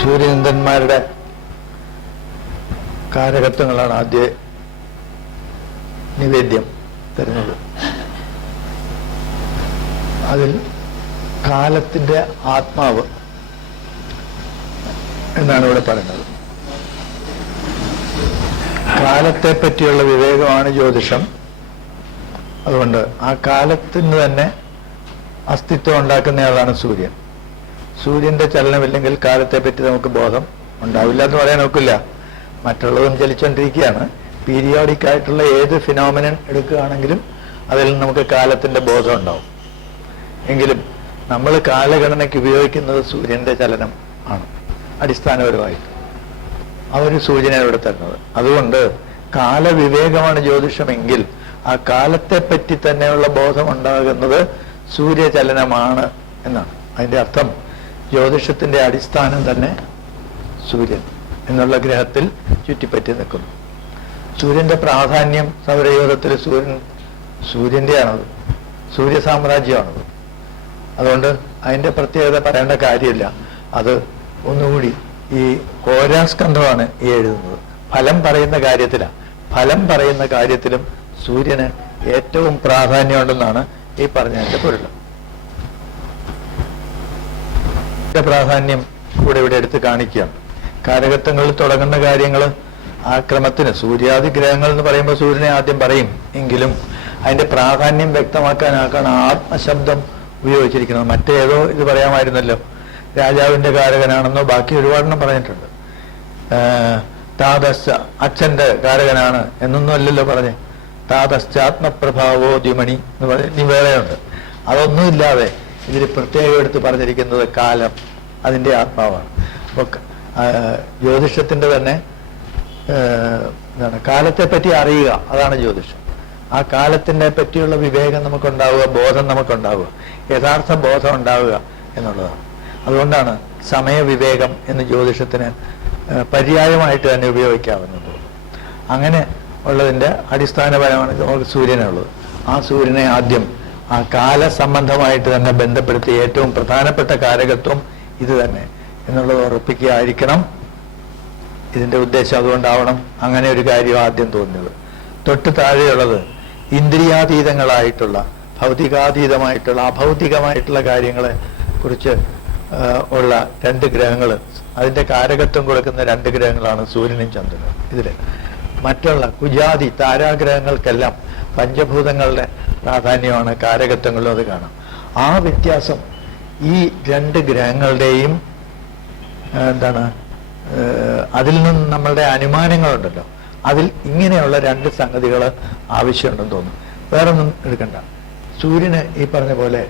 സൂര്യചന്ദ്രന്മാരുടെ കാരകത്വങ്ങളാണ് ആദ്യ നിവേദ്യം തരുന്നത്. അതിൽ കാലത്തിൻ്റെ ആത്മാവ് എന്നാണ് ഇവിടെ പറയുന്നത്. കാലത്തെ പറ്റിയുള്ള വിവേകമാണ് ജ്യോതിഷം. അതുകൊണ്ട് ആ കാലത്തിന് തന്നെ അസ്തിത്വം ഉണ്ടാക്കുന്നയാളാണ് സൂര്യൻ. സൂര്യന്റെ ചലനമില്ലെങ്കിൽ കാലത്തെ പറ്റി നമുക്ക് ബോധം ഉണ്ടാവില്ല എന്ന് പറയാൻ ഒക്കില്ല. മറ്റുള്ളതും ചലിച്ചുകൊണ്ടിരിക്കുകയാണ്. പീരിയോഡിക് ആയിട്ടുള്ള ഏത് ഫിനോമിനൻ എടുക്കുകയാണെങ്കിലും അതിൽ നമുക്ക് കാലത്തിന്റെ ബോധം ഉണ്ടാവും. എങ്കിലും നമ്മൾ കാലഗണനയ്ക്ക് ഉപയോഗിക്കുന്നത് സൂര്യന്റെ ചലനം ആണ് അടിസ്ഥാനപരമായിട്ട്. ആ ഒരു സൂചനയാണ് ഇവിടെ തരുന്നത്. അതുകൊണ്ട് കാലവിവേകമാണ് ജ്യോതിഷമെങ്കിൽ ആ കാലത്തെ പറ്റി തന്നെയുള്ള ബോധം ഉണ്ടാകുന്നത് സൂര്യചലനമാണ് എന്നാണ്. അതിന്റെ അർത്ഥം ജ്യോതിഷത്തിന്റെ അടിസ്ഥാനം തന്നെ സൂര്യൻ എന്നുള്ള ഗ്രഹത്തിൽ ചുറ്റിപ്പറ്റി നിൽക്കുന്നു. സൂര്യന്റെ പ്രാധാന്യം സൗരയൂഥത്തിൽ സൂര്യന്റെയാണത്, സൂര്യ സാമ്രാജ്യമാണത്. അതുകൊണ്ട് അതിന്റെ പ്രത്യേകത പറയേണ്ട കാര്യമില്ല. അത് ഒന്നുകൂടി ഈ കോരാസ്കന്ധമാണ് ഈ എഴുതുന്നത്. ഫലം പറയുന്ന കാര്യത്തിലാണ്. ഫലം പറയുന്ന കാര്യത്തിലും സൂര്യന് ഏറ്റവും പ്രാധാന്യമുണ്ടെന്നാണ് ഈ പറഞ്ഞതിന്റെ പൊരുൾ. പ്രാധാന്യം കൂടെ ഇവിടെ എടുത്ത് കാണിക്കുകയാണ്. കാരകത്വങ്ങളിൽ തുടങ്ങുന്ന കാര്യങ്ങൾ ആ ക്രമത്തിന് സൂര്യാദി ഗ്രഹങ്ങൾ എന്ന് പറയുമ്പോൾ സൂര്യനെ ആദ്യം പറയും. എങ്കിലും അതിന്റെ പ്രാധാന്യം വ്യക്തമാക്കാനാക്കാണ് ആത്മശബ്ദം ഉപയോഗിച്ചിരിക്കുന്നത്. മറ്റേതോ ഇത് പറയാമായിരുന്നല്ലോ, രാജാവിന്റെ കാരകനാണെന്നോ ബാക്കി ഒരുപാടെണ്ണം പറഞ്ഞിട്ടുണ്ട്. താതശ്ച അച്ഛന്റെ കാരകനാണ് എന്നൊന്നും അല്ലല്ലോ പറഞ്ഞ്. താതശ്ചാത്മപ്രഭാവോ ദ്യുമണി എന്ന് പറഞ്ഞ് വേറെയുണ്ട്. അതൊന്നുമില്ലാതെ ഇതിൽ പ്രത്യേകം എടുത്ത് പറഞ്ഞിരിക്കുന്നത് കാലം, അതിൻ്റെ ആത്മാവാണ്. അപ്പോൾ ജ്യോതിഷത്തിന്റെ തന്നെ എന്താണ്, കാലത്തെ പറ്റി അറിയുക, അതാണ് ജ്യോതിഷം. ആ കാലത്തിനെ പറ്റിയുള്ള വിവേകം നമുക്കുണ്ടാവുക, ബോധം നമുക്കുണ്ടാവുക, യഥാർത്ഥ ബോധം ഉണ്ടാവുക എന്നുള്ളതാണ്. അതുകൊണ്ടാണ് സമയവിവേകം എന്ന് ജ്യോതിഷത്തിന് പര്യായമായിട്ട് തന്നെ ഉപയോഗിക്കാവുന്നത്. അങ്ങനെ ഉള്ളതിൻ്റെ അടിസ്ഥാനപരമാണ് സൂര്യനുള്ളത്. ആ സൂര്യനെ ആദ്യം ആ കാലസംബന്ധമായിട്ട് തന്നെ ബന്ധപ്പെടുത്തി ഏറ്റവും പ്രധാനപ്പെട്ട കാരകത്വം ഇത് തന്നെ എന്നുള്ളത് ഉറപ്പിക്കുകയായിരിക്കണം ഇതിൻ്റെ ഉദ്ദേശം. അതുകൊണ്ടാവണം അങ്ങനെ ഒരു കാര്യം ആദ്യം തോന്നിയത്. തൊട്ട് താഴെയുള്ളത് ഇന്ദ്രിയാതീതങ്ങളായിട്ടുള്ള, ഭൗതികാതീതമായിട്ടുള്ള, അഭൗതികമായിട്ടുള്ള കാര്യങ്ങളെ കുറിച്ച് ഉള്ള രണ്ട് ഗ്രഹങ്ങൾ, അതിൻ്റെ കാരകത്വം കൊടുക്കുന്ന രണ്ട് ഗ്രഹങ്ങളാണ് സൂര്യനും ചന്ദ്രനും. ഇതിൽ മറ്റുള്ള കുജാതി താരാഗ്രഹങ്ങൾക്കെല്ലാം പഞ്ചഭൂതങ്ങളുടെ പ്രാധാന്യമാണ് കാരകത്വങ്ങളും അത് കാണാം. ആ വ്യത്യാസം ഈ രണ്ട് ഗ്രഹങ്ങളുടെയും എന്താണ്, അതിൽ നിന്ന് നമ്മളുടെ അനുമാനങ്ങളുണ്ടല്ലോ, അതിൽ ഇങ്ങനെയുള്ള രണ്ട് സംഗതികൾ ആവശ്യമുണ്ടെന്ന് തോന്നുന്നു. വേറൊന്നും എടുക്കണ്ട. സൂര്യന് ഈ പറഞ്ഞ പോലെ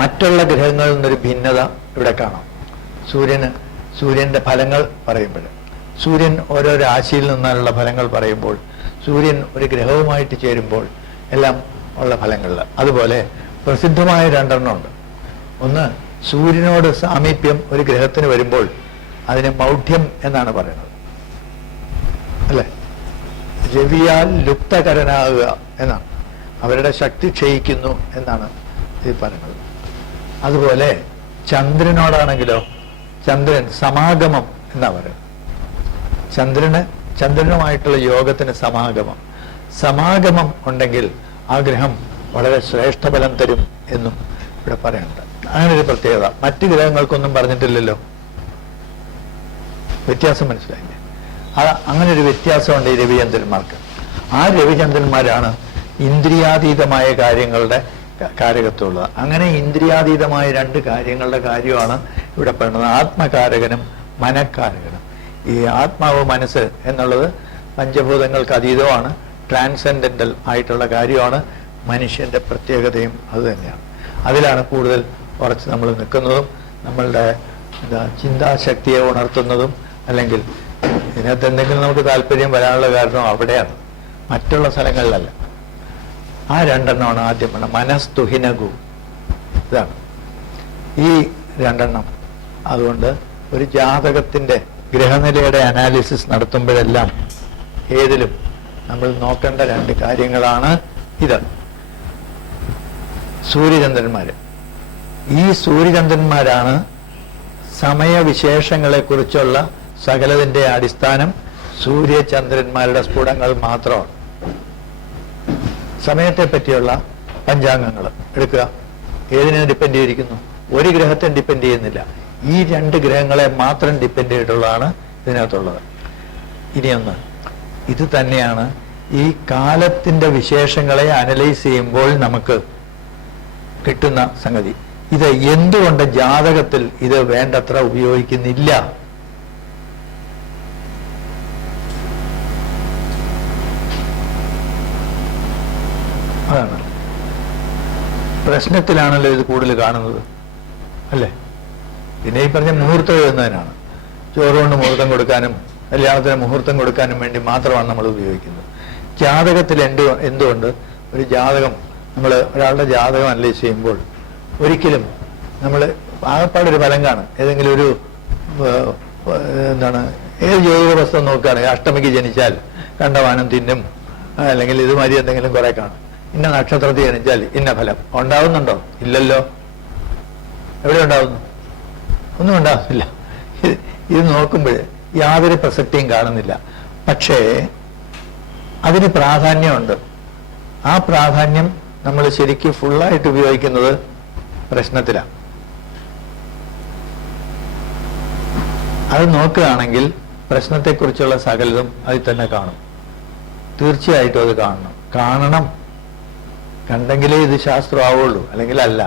മറ്റുള്ള ഗ്രഹങ്ങളിൽ നിന്നൊരു ഭിന്നത ഇവിടെ കാണാം. സൂര്യന്റെ ഫലങ്ങൾ പറയുമ്പോൾ, സൂര്യൻ ഓരോ രാശിയിൽ നിന്നുള്ള ഫലങ്ങൾ പറയുമ്പോൾ, സൂര്യൻ ഒരു ഗ്രഹവുമായിട്ട് ചേരുമ്പോൾ എല്ലാം ഉള്ള ഫലങ്ങളിൽ അതുപോലെ പ്രസിദ്ധമായ രണ്ടെണ്ണമുണ്ട്. ഒന്ന്, സൂര്യനോട് സാമീപ്യം ഒരു ഗ്രഹത്തിന് വരുമ്പോൾ അതിന് മൗഢ്യം എന്നാണ് പറയുന്നത്, അല്ലെ? രവിയാൽ ലുപ്തകരനാകുക എന്നാണ്, അവരുടെ ശക്തി ക്ഷയിക്കുന്നു എന്നാണ് ഇത് പറയുന്നത്. അതുപോലെ ചന്ദ്രനോടാണെങ്കിലോ, ചന്ദ്രൻ സമാഗമം എന്നാ പറയുന്നത്. ചന്ദ്രനുമായിട്ടുള്ള യോഗത്തിന് സമാഗമം ഉണ്ടെങ്കിൽ ആ ഗ്രഹം വളരെ ശ്രേഷ്ഠഫലം തരും എന്നും ഇവിടെ പറയുന്നുണ്ട്. അങ്ങനെ ഒരു പ്രത്യേകത മറ്റു ഗ്രഹങ്ങൾക്കൊന്നും പറഞ്ഞിട്ടില്ലല്ലോ. വ്യത്യാസം മനസ്സിലായില്ലേ? അങ്ങനെ ഒരു വ്യത്യാസമുണ്ട് ഈ രവിചന്ദ്രന്മാർക്ക്. ആ രവിചന്ദ്രന്മാരാണ് ഇന്ദ്രിയാതീതമായ കാര്യങ്ങളുടെ കാരകത്വമുള്ളത്. അങ്ങനെ ഇന്ദ്രിയാതീതമായ രണ്ട് കാര്യങ്ങളുടെ കാര്യമാണ് ഇവിടെ പറയുന്നത്, ആത്മകാരകനും മനഃകാരകനും. ഈ ആത്മാവ്, മനസ്സ് എന്നുള്ളത് പഞ്ചഭൂതങ്ങൾക്ക് അതീതമാണ്, ട്രാൻസെൻഡന്റൽ ആയിട്ടുള്ള കാര്യമാണ്. മനുഷ്യന്റെ പ്രത്യേകതയും അതുതന്നെയാണ്. അതിലാണ് കൂടുതൽ കുറച്ച് നമ്മൾ നിൽക്കുന്നതും നമ്മളുടെ ചിന്താശക്തിയെ ഉണർത്തുന്നതും. അല്ലെങ്കിൽ ഇതിനകത്ത് എന്തെങ്കിലും നമുക്ക് താല്പര്യം വരാനുള്ള കാരണം അവിടെയാണ്, മറ്റുള്ള സ്ഥലങ്ങളിലല്ല. ആ രണ്ടെണ്ണമാണ് ആദ്യം പറഞ്ഞത്, മനസ്തുഹിനഗു. ഇതാണ് ഈ രണ്ടെണ്ണം. അതുകൊണ്ട് ഒരു ജാതകത്തിന്റെ ഗ്രഹനിലയുടെ അനാലിസിസ് നടത്തുമ്പോഴെല്ലാം ഏതിലും നമ്മൾ നോക്കേണ്ട രണ്ട് കാര്യങ്ങളാണ് ഇത്. സൂര്യചന്ദ്രന്മാര്, ഈ സൂര്യചന്ദ്രന്മാരാണ് സമയവിശേഷങ്ങളെക്കുറിച്ചുള്ള സകലതിൻ്റെ അടിസ്ഥാനം സൂര്യചന്ദ്രന്മാരുടെ സ്ഫുടങ്ങൾ മാത്രമാണ്. സമയത്തെ പറ്റിയുള്ള പഞ്ചാംഗങ്ങൾ എടുക്കുക, ഏതിനെ ഡിപ്പെൻഡ് ചെയ്തിരിക്കുന്നു? ഒരു ഗ്രഹത്തെ ഡിപ്പെൻഡ് ചെയ്യുന്നില്ല. ഈ 2 ഗ്രഹങ്ങളെ മാത്രം ഡിപ്പെൻഡ് ചെയ്തിട്ടുള്ളതാണ് ഇതിനകത്തുള്ളത്. ഇനിയൊന്ന്, ഇത് തന്നെയാണ് ഈ കാലത്തിന്റെ വിശേഷങ്ങളെ അനലൈസ് ചെയ്യുമ്പോൾ നമുക്ക് കിട്ടുന്ന സംഗതി. ഇത് എന്തുകൊണ്ട് ജാതകത്തിൽ ഇത് വേണ്ടത്ര ഉപയോഗിക്കുന്നില്ല? അതാണ് പ്രശ്നത്തിലാണല്ലോ ഇത് കൂടുതൽ കാണുന്നത്, അല്ലേ? പിന്നെ ഈ പറഞ്ഞ മുഹൂർത്തം എഴുതുന്നതിനാണ്. ചോറ് കൊണ്ട് മുഹൂർത്തം കൊടുക്കാനും കല്യാണത്തിന് മുഹൂർത്തം കൊടുക്കാനും വേണ്ടി മാത്രമാണ് നമ്മൾ ഉപയോഗിക്കുന്നത്. ജാതകത്തിൽ എന്തുകൊണ്ട് ഒരു ജാതകം, നമ്മൾ ഒരാളുടെ ജാതകം അനലൈസ് ചെയ്യുമ്പോൾ ഒരിക്കലും നമ്മൾ ആകപ്പാടൊരു ഫലം കാണും. ഏതെങ്കിലും ഒരു എന്താണ്, ഏത് ജ്യോതിക പുസ്തകം നോക്കുകയാണെങ്കിൽ അഷ്ടമിക്ക് ജനിച്ചാൽ കണ്ടവാനം തിന്നും, അല്ലെങ്കിൽ ഇതുമാതിരി എന്തെങ്കിലും കുറെ കാണും. ഇന്ന നക്ഷത്രത്തിൽ ജനിച്ചാൽ ഇന്ന ഫലം ഉണ്ടാവുന്നുണ്ടോ? ഇല്ലല്ലോ. എവിടെ ഉണ്ടാവുന്നു? ഒന്നും ഉണ്ടാകുന്നില്ല. ഇത് നോക്കുമ്പോൾ യാതൊരു പ്രസക്തിയും കാണുന്നില്ല. പക്ഷേ അതിന് പ്രാധാന്യമുണ്ട്. ആ പ്രാധാന്യം നമ്മൾ ശരിക്കും ഫുള്ളായിട്ട് ഉപയോഗിക്കുന്നത് പ്രശ്നത്തിലാണ്. അത് നോക്കുകയാണെങ്കിൽ പ്രശ്നത്തെക്കുറിച്ചുള്ള സകലതും അതിൽ തന്നെ കാണും. തീർച്ചയായിട്ടും അത് കാണണം. കണ്ടെങ്കിലേ ഇത് ശാസ്ത്രമാവുള്ളൂ, അല്ലെങ്കിൽ അല്ല.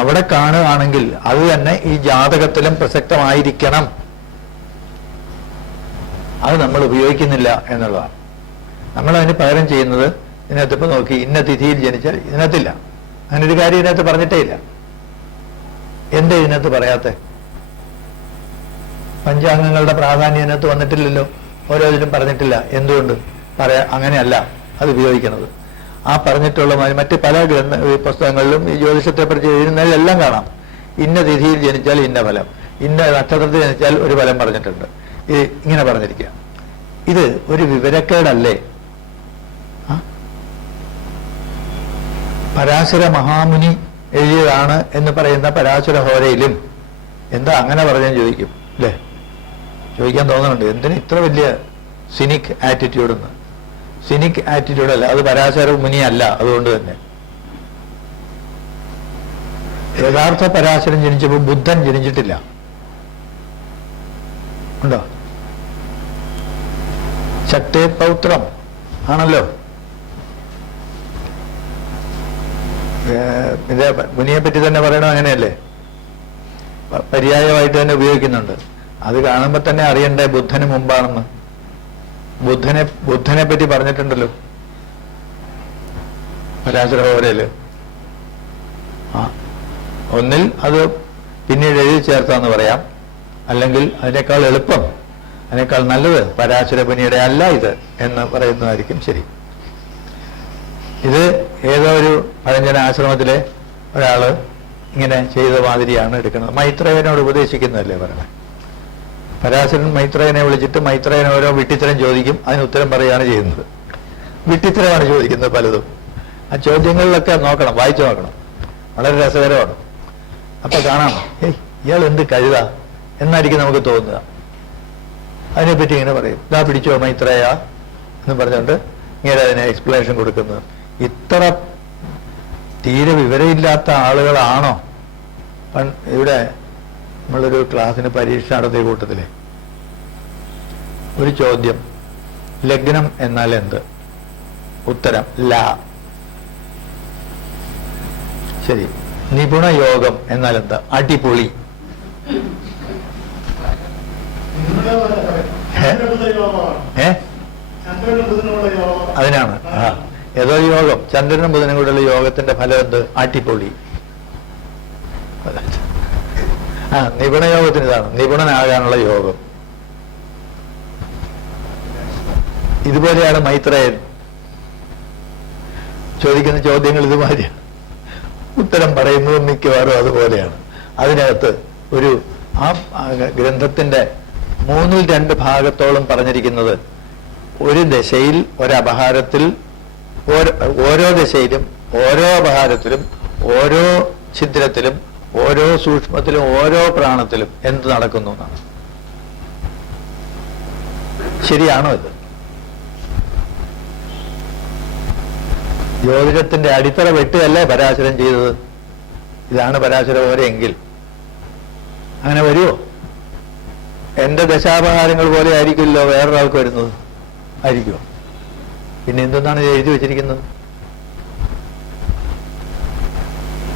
അവിടെ കാണുകയാണെങ്കിൽ അത് തന്നെ ഈ ജാതകത്തിലും പ്രസക്തമായിരിക്കണം. അത് നമ്മൾ ഉപയോഗിക്കുന്നില്ല എന്നുള്ളതാണ്. നമ്മൾ അതിന് പകരം ചെയ്യുന്നത്, ഇതിനകത്ത് ഇപ്പൊ നോക്കി ഇന്ന തിഥിയിൽ ജനിച്ചാൽ ഇതിനകത്തില്ല, അങ്ങനെ ഒരു കാര്യം ഇതിനകത്ത് പറഞ്ഞിട്ടേ ഇല്ല. എന്താ ഇതിനകത്ത് പറയാത്തെ? പഞ്ചാംഗങ്ങളുടെ പ്രാധാന്യം ഇതിനകത്ത് വന്നിട്ടില്ലല്ലോ, ഓരോ ഇതിലും പറഞ്ഞിട്ടില്ല. എന്തുകൊണ്ട് അങ്ങനെയല്ല അത് ഉപയോഗിക്കുന്നത്? ആ പറഞ്ഞിട്ടുള്ള മറ്റ് പല പുസ്തകങ്ങളിലും ഈ ജ്യോതിഷത്തെ പറ്റി എഴുതുന്നതിലെല്ലാം കാണാം, ഇന്ന തിഥിയിൽ ജനിച്ചാൽ ഇന്ന ഫലം, ഇന്ന നക്ഷത്രത്തിൽ ജനിച്ചാൽ ഒരു ഫലം പറഞ്ഞിട്ടുണ്ട്. ഇങ്ങനെ പറഞ്ഞിരിക്കുക. ഇത് ഒരു വിവരക്കേടല്ലേ? പരാശര മഹാമുനി എഴുതിയതാണ് എന്ന് പറയുന്ന പരാശര ഹോരയിലും എന്താ അങ്ങനെ പറഞ്ഞെന്ന് ചോദിക്കും, അല്ലേ? ചോദിക്കാൻ തോന്നുന്നുണ്ട്, എന്തിന് ഇത്ര വലിയ സിനിക് ആറ്റിറ്റ്യൂഡെന്ന്. സിനിക് ആറ്റിറ്റ്യൂഡ് അല്ല, അത് പരാശര മുനിയല്ല. അതുകൊണ്ട് തന്നെ യഥാർത്ഥ പരാശരൻ ജനിച്ചപ്പോൾ ബുദ്ധൻ ജനിച്ചിട്ടില്ല. ഉണ്ടോ? ശക്തേ പൗത്രം ആണല്ലോ. ഇത് മുനിയെ പറ്റി തന്നെ പറയണോ? അങ്ങനെയല്ലേ? പര്യായമായിട്ട് തന്നെ ഉപയോഗിക്കുന്നുണ്ട്. അത് കാണുമ്പോൾ തന്നെ അറിയണ്ടേ ബുദ്ധന് മുമ്പാണെന്ന്. ബുദ്ധനെ പറ്റി പറഞ്ഞിട്ടുണ്ടല്ലോ പരാശര ഹോരയില്. ഒന്നിൽ അത് പിന്നീട് എഴുതി ചേർത്താന്ന് പറയാം, അല്ലെങ്കിൽ അതിനേക്കാൾ എളുപ്പം, അതിനേക്കാൾ നല്ലത് പരാശര മുനിയുടെ അല്ല ഇത് എന്ന് പറയുന്നതായിരിക്കും ശരി. ഇത് ഏതോ ഒരു പഴഞ്ചന ആശ്രമത്തിലെ ഒരാള് ഇങ്ങനെ ചെയ്ത മാതിരിയാണ് എടുക്കുന്നത്. മൈത്രേയനോട് ഉപദേശിക്കുന്നതല്ലേ പറയണേ. പരാശരൻ മൈത്രേയനെ വിളിച്ചിട്ട് മൈത്രേയൻ ഓരോ വിട്ടിത്തരം ചോദിക്കും, അതിന് ഉത്തരം പറയുകയാണ് ചെയ്യുന്നത്. വിട്ടിത്തരമാണ് ചോദിക്കുന്നത് പലതും. ആ ചോദ്യങ്ങളിലൊക്കെ നോക്കണം, വായിച്ചു നോക്കണം, വളരെ രസകരമാണ്. അപ്പൊ കാണാം, ഇയാൾ എന്ത് കഴുത എന്നായിരിക്കും നമുക്ക് തോന്നുക. അതിനെപ്പറ്റി ഇങ്ങനെ പറയും, ഇതാ പിടിച്ചോ മൈത്രേയ എന്ന് പറഞ്ഞുകൊണ്ട് ഇങ്ങനെ അതിനെ എക്സ്പ്ലനേഷൻ കൊടുക്കുന്നത്. ഇത്ര തീരെ വിവരമില്ലാത്ത ആളുകളാണോ? ഇവിടെ നമ്മളൊരു ക്ലാസ്സിന് പരീക്ഷ നടത്തിയ കൂട്ടത്തിലെ ഒരു ചോദ്യം, ലഗ്നം എന്നാൽ എന്ത്? ഉത്തരം ല. ശരി. നിപുണ യോഗം എന്നാൽ എന്താ? അടിപൊളി. അതിനാണ് ഏതോ യോഗം, ചന്ദ്രനും ബുധനും കൂടെയുള്ള യോഗത്തിന്റെ ഫലം എന്ത്? അടിപൊളി. നിപുണ യോഗത്തിന് ഇതാണ്, നിപുണനാകാനുള്ള യോഗം. ഇതുപോലെയാണ് മൈത്രേയൻ ചോദിക്കുന്ന ചോദ്യങ്ങൾ. ഇതുമാതിരിയാണ് ഉത്തരം പറയുന്നതും മിക്കവാറും അതുപോലെയാണ്. അതിനകത്ത് ഒരു ആ ഗ്രന്ഥത്തിന്റെ 2/3 ഭാഗത്തോളം പറഞ്ഞിരിക്കുന്നത് ഒരു ദശയിൽ ഒരപഹാരത്തിൽ, ഓരോ ദശയിലും ഓരോ അപഹാരത്തിലും ഓരോ ഛിദ്രത്തിലും ഓരോ സൂക്ഷ്മത്തിലും ഓരോ പ്രാണത്തിലും എന്ത് നടക്കുന്നു എന്നാണ്. ശരിയാണോ ഇത്? ജ്യോതിഷത്തിന്റെ അടിത്തറ വെട്ടുകയല്ലേ പരാശരൻ ചെയ്തത്? ഇതാണ് പരാശര ഓരെങ്കിൽ അങ്ങനെ വരുമോ? എന്റെ ദശാപഹാരങ്ങൾ പോലെ ആയിരിക്കുമല്ലോ വേറൊരാൾക്ക് വരുന്നത്, ആയിരിക്കുമോ? പിന്നെ എന്തെന്നാണ് എഴുതി വെച്ചിരിക്കുന്നത്?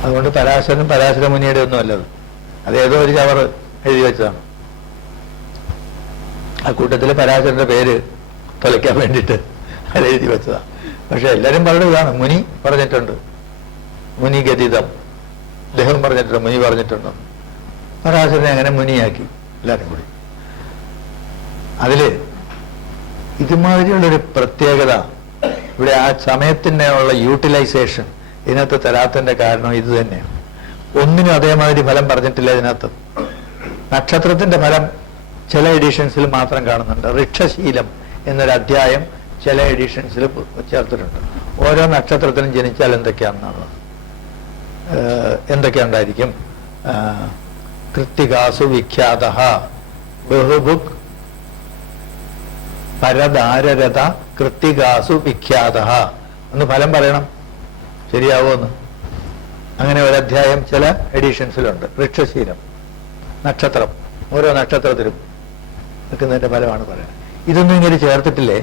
അതുകൊണ്ട് പരാശരനും പരാശര മുനിയുടെ ഒന്നും അല്ലത്, അതേതോ ഒരു ചവർ എഴുതി വെച്ചതാണ്. ആ കൂട്ടത്തിൽ പരാശരന്റെ പേര് തൊലയ്ക്കാൻ വേണ്ടിയിട്ട് അത് എഴുതി വെച്ചതാണ്. പക്ഷെ എല്ലാവരും പറയുന്നത് ഇതാണ്, മുനി പറഞ്ഞിട്ടുണ്ട്, മുനി ഗതിതം, അദ്ദേഹം പറഞ്ഞിട്ടുണ്ട്, മുനി പറഞ്ഞിട്ടുണ്ട്. പരാശരനെ അങ്ങനെ മുനിയാക്കി എല്ലാവരും കൂടി. അതില് ഇതുമാതിരിയുള്ളൊരു പ്രത്യേകത ഇവിടെ ആ സമയത്തിൻ്റെ ഉള്ള യൂട്ടിലൈസേഷൻ ഇതിനകത്ത് തരാത്തതിന്റെ കാരണം ഇത് തന്നെയാണ്. ഒന്നിനും അതേമാതിരി ഫലം പറഞ്ഞിട്ടില്ല ഇതിനകത്ത്. നക്ഷത്രത്തിന്റെ ഫലം ചില എഡിഷൻസിൽ മാത്രം കാണുന്നുണ്ട്. ഋക്ഷശീലം എന്നൊരു അധ്യായം ചില എഡിഷൻസിൽ ചേർത്തിട്ടുണ്ട്. ഓരോ നക്ഷത്രത്തിനും ജനിച്ചാൽ എന്തൊക്കെയാണെന്നാണ്, എന്തൊക്കെയുണ്ടായിരിക്കും. കൃത്തികാസു വിഖ്യാത ബഹുഭുക് പരദാരരഥ കൃത്തികാസു വിഖ്യാത എന്ന് ഫലം പറയണം, ശരിയാവോന്ന്. അങ്ങനെ ഒരധ്യായം ചില എഡിഷൻസിലുണ്ട്. ഋക്ഷശീലം നക്ഷത്രം, ഓരോ നക്ഷത്രത്തിലും നിൽക്കുന്നതിന്റെ ഫലമാണ് പറയുന്നത്. ഇതൊന്നും ഇങ്ങനെ ചേർത്തിട്ടില്ലേ?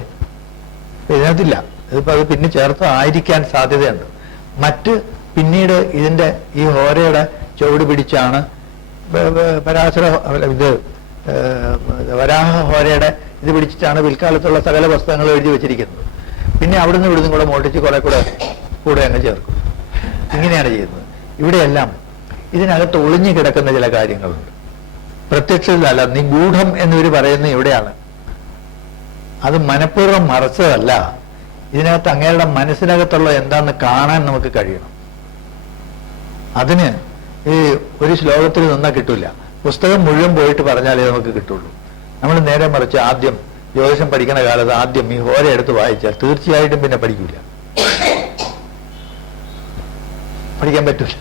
ഇതിനകത്തില്ല. ഇതിപ്പോ അത് പിന്നെ ചേർത്തതായിരിക്കാൻ സാധ്യതയുണ്ട്. മറ്റ് പിന്നീട് ഇതിന്റെ ഈ ഹോരയുടെ ചുവട് പിടിച്ചാണ് പരാശര ഇത് വരാഹ ഹോരയുടെ ഇത് പിടിച്ചിട്ടാണ് പിൽക്കാലത്തുള്ള സകല പുസ്തകങ്ങളും എഴുതി വെച്ചിരിക്കുന്നത്. പിന്നെ അവിടുന്ന് ഇവിടുന്ന് കൂടെ മോട്ടിച്ച് കുറെ കൂടെ അങ്ങ് ചേർക്കും. ഇങ്ങനെയാണ് ചെയ്യുന്നത്. ഇവിടെയെല്ലാം ഇതിനകത്ത് ഒളിഞ്ഞു കിടക്കുന്ന ചില കാര്യങ്ങളുണ്ട്. പ്രത്യക്ഷത്തിലല്ല, നിഗൂഢം എന്നിവർ പറയുന്ന ഇവിടെയാണ്. അത് മനഃപൂർവ്വം മറച്ചതല്ല. ഇതിനകത്ത് അങ്ങയുടെ മനസ്സിനകത്തുള്ള എന്താന്ന് കാണാൻ നമുക്ക് കഴിയണം. അതിന് ഈ ഒരു ശ്ലോകത്തിൽ നിന്നാൽ കിട്ടില്ല. പുസ്തകം മുഴുവൻ പോയിട്ട് പറഞ്ഞാലേ നമുക്ക് കിട്ടുള്ളൂ. നമ്മൾ നേരെ മറിച്ച് ആദ്യം ജ്യോതിഷം പഠിക്കണ കാലത്ത് ആദ്യം ഈ ഹോര എടുത്ത് വായിച്ചാൽ തീർച്ചയായിട്ടും പിന്നെ പഠിക്കില്ല, പഠിക്കാൻ പറ്റില്ല.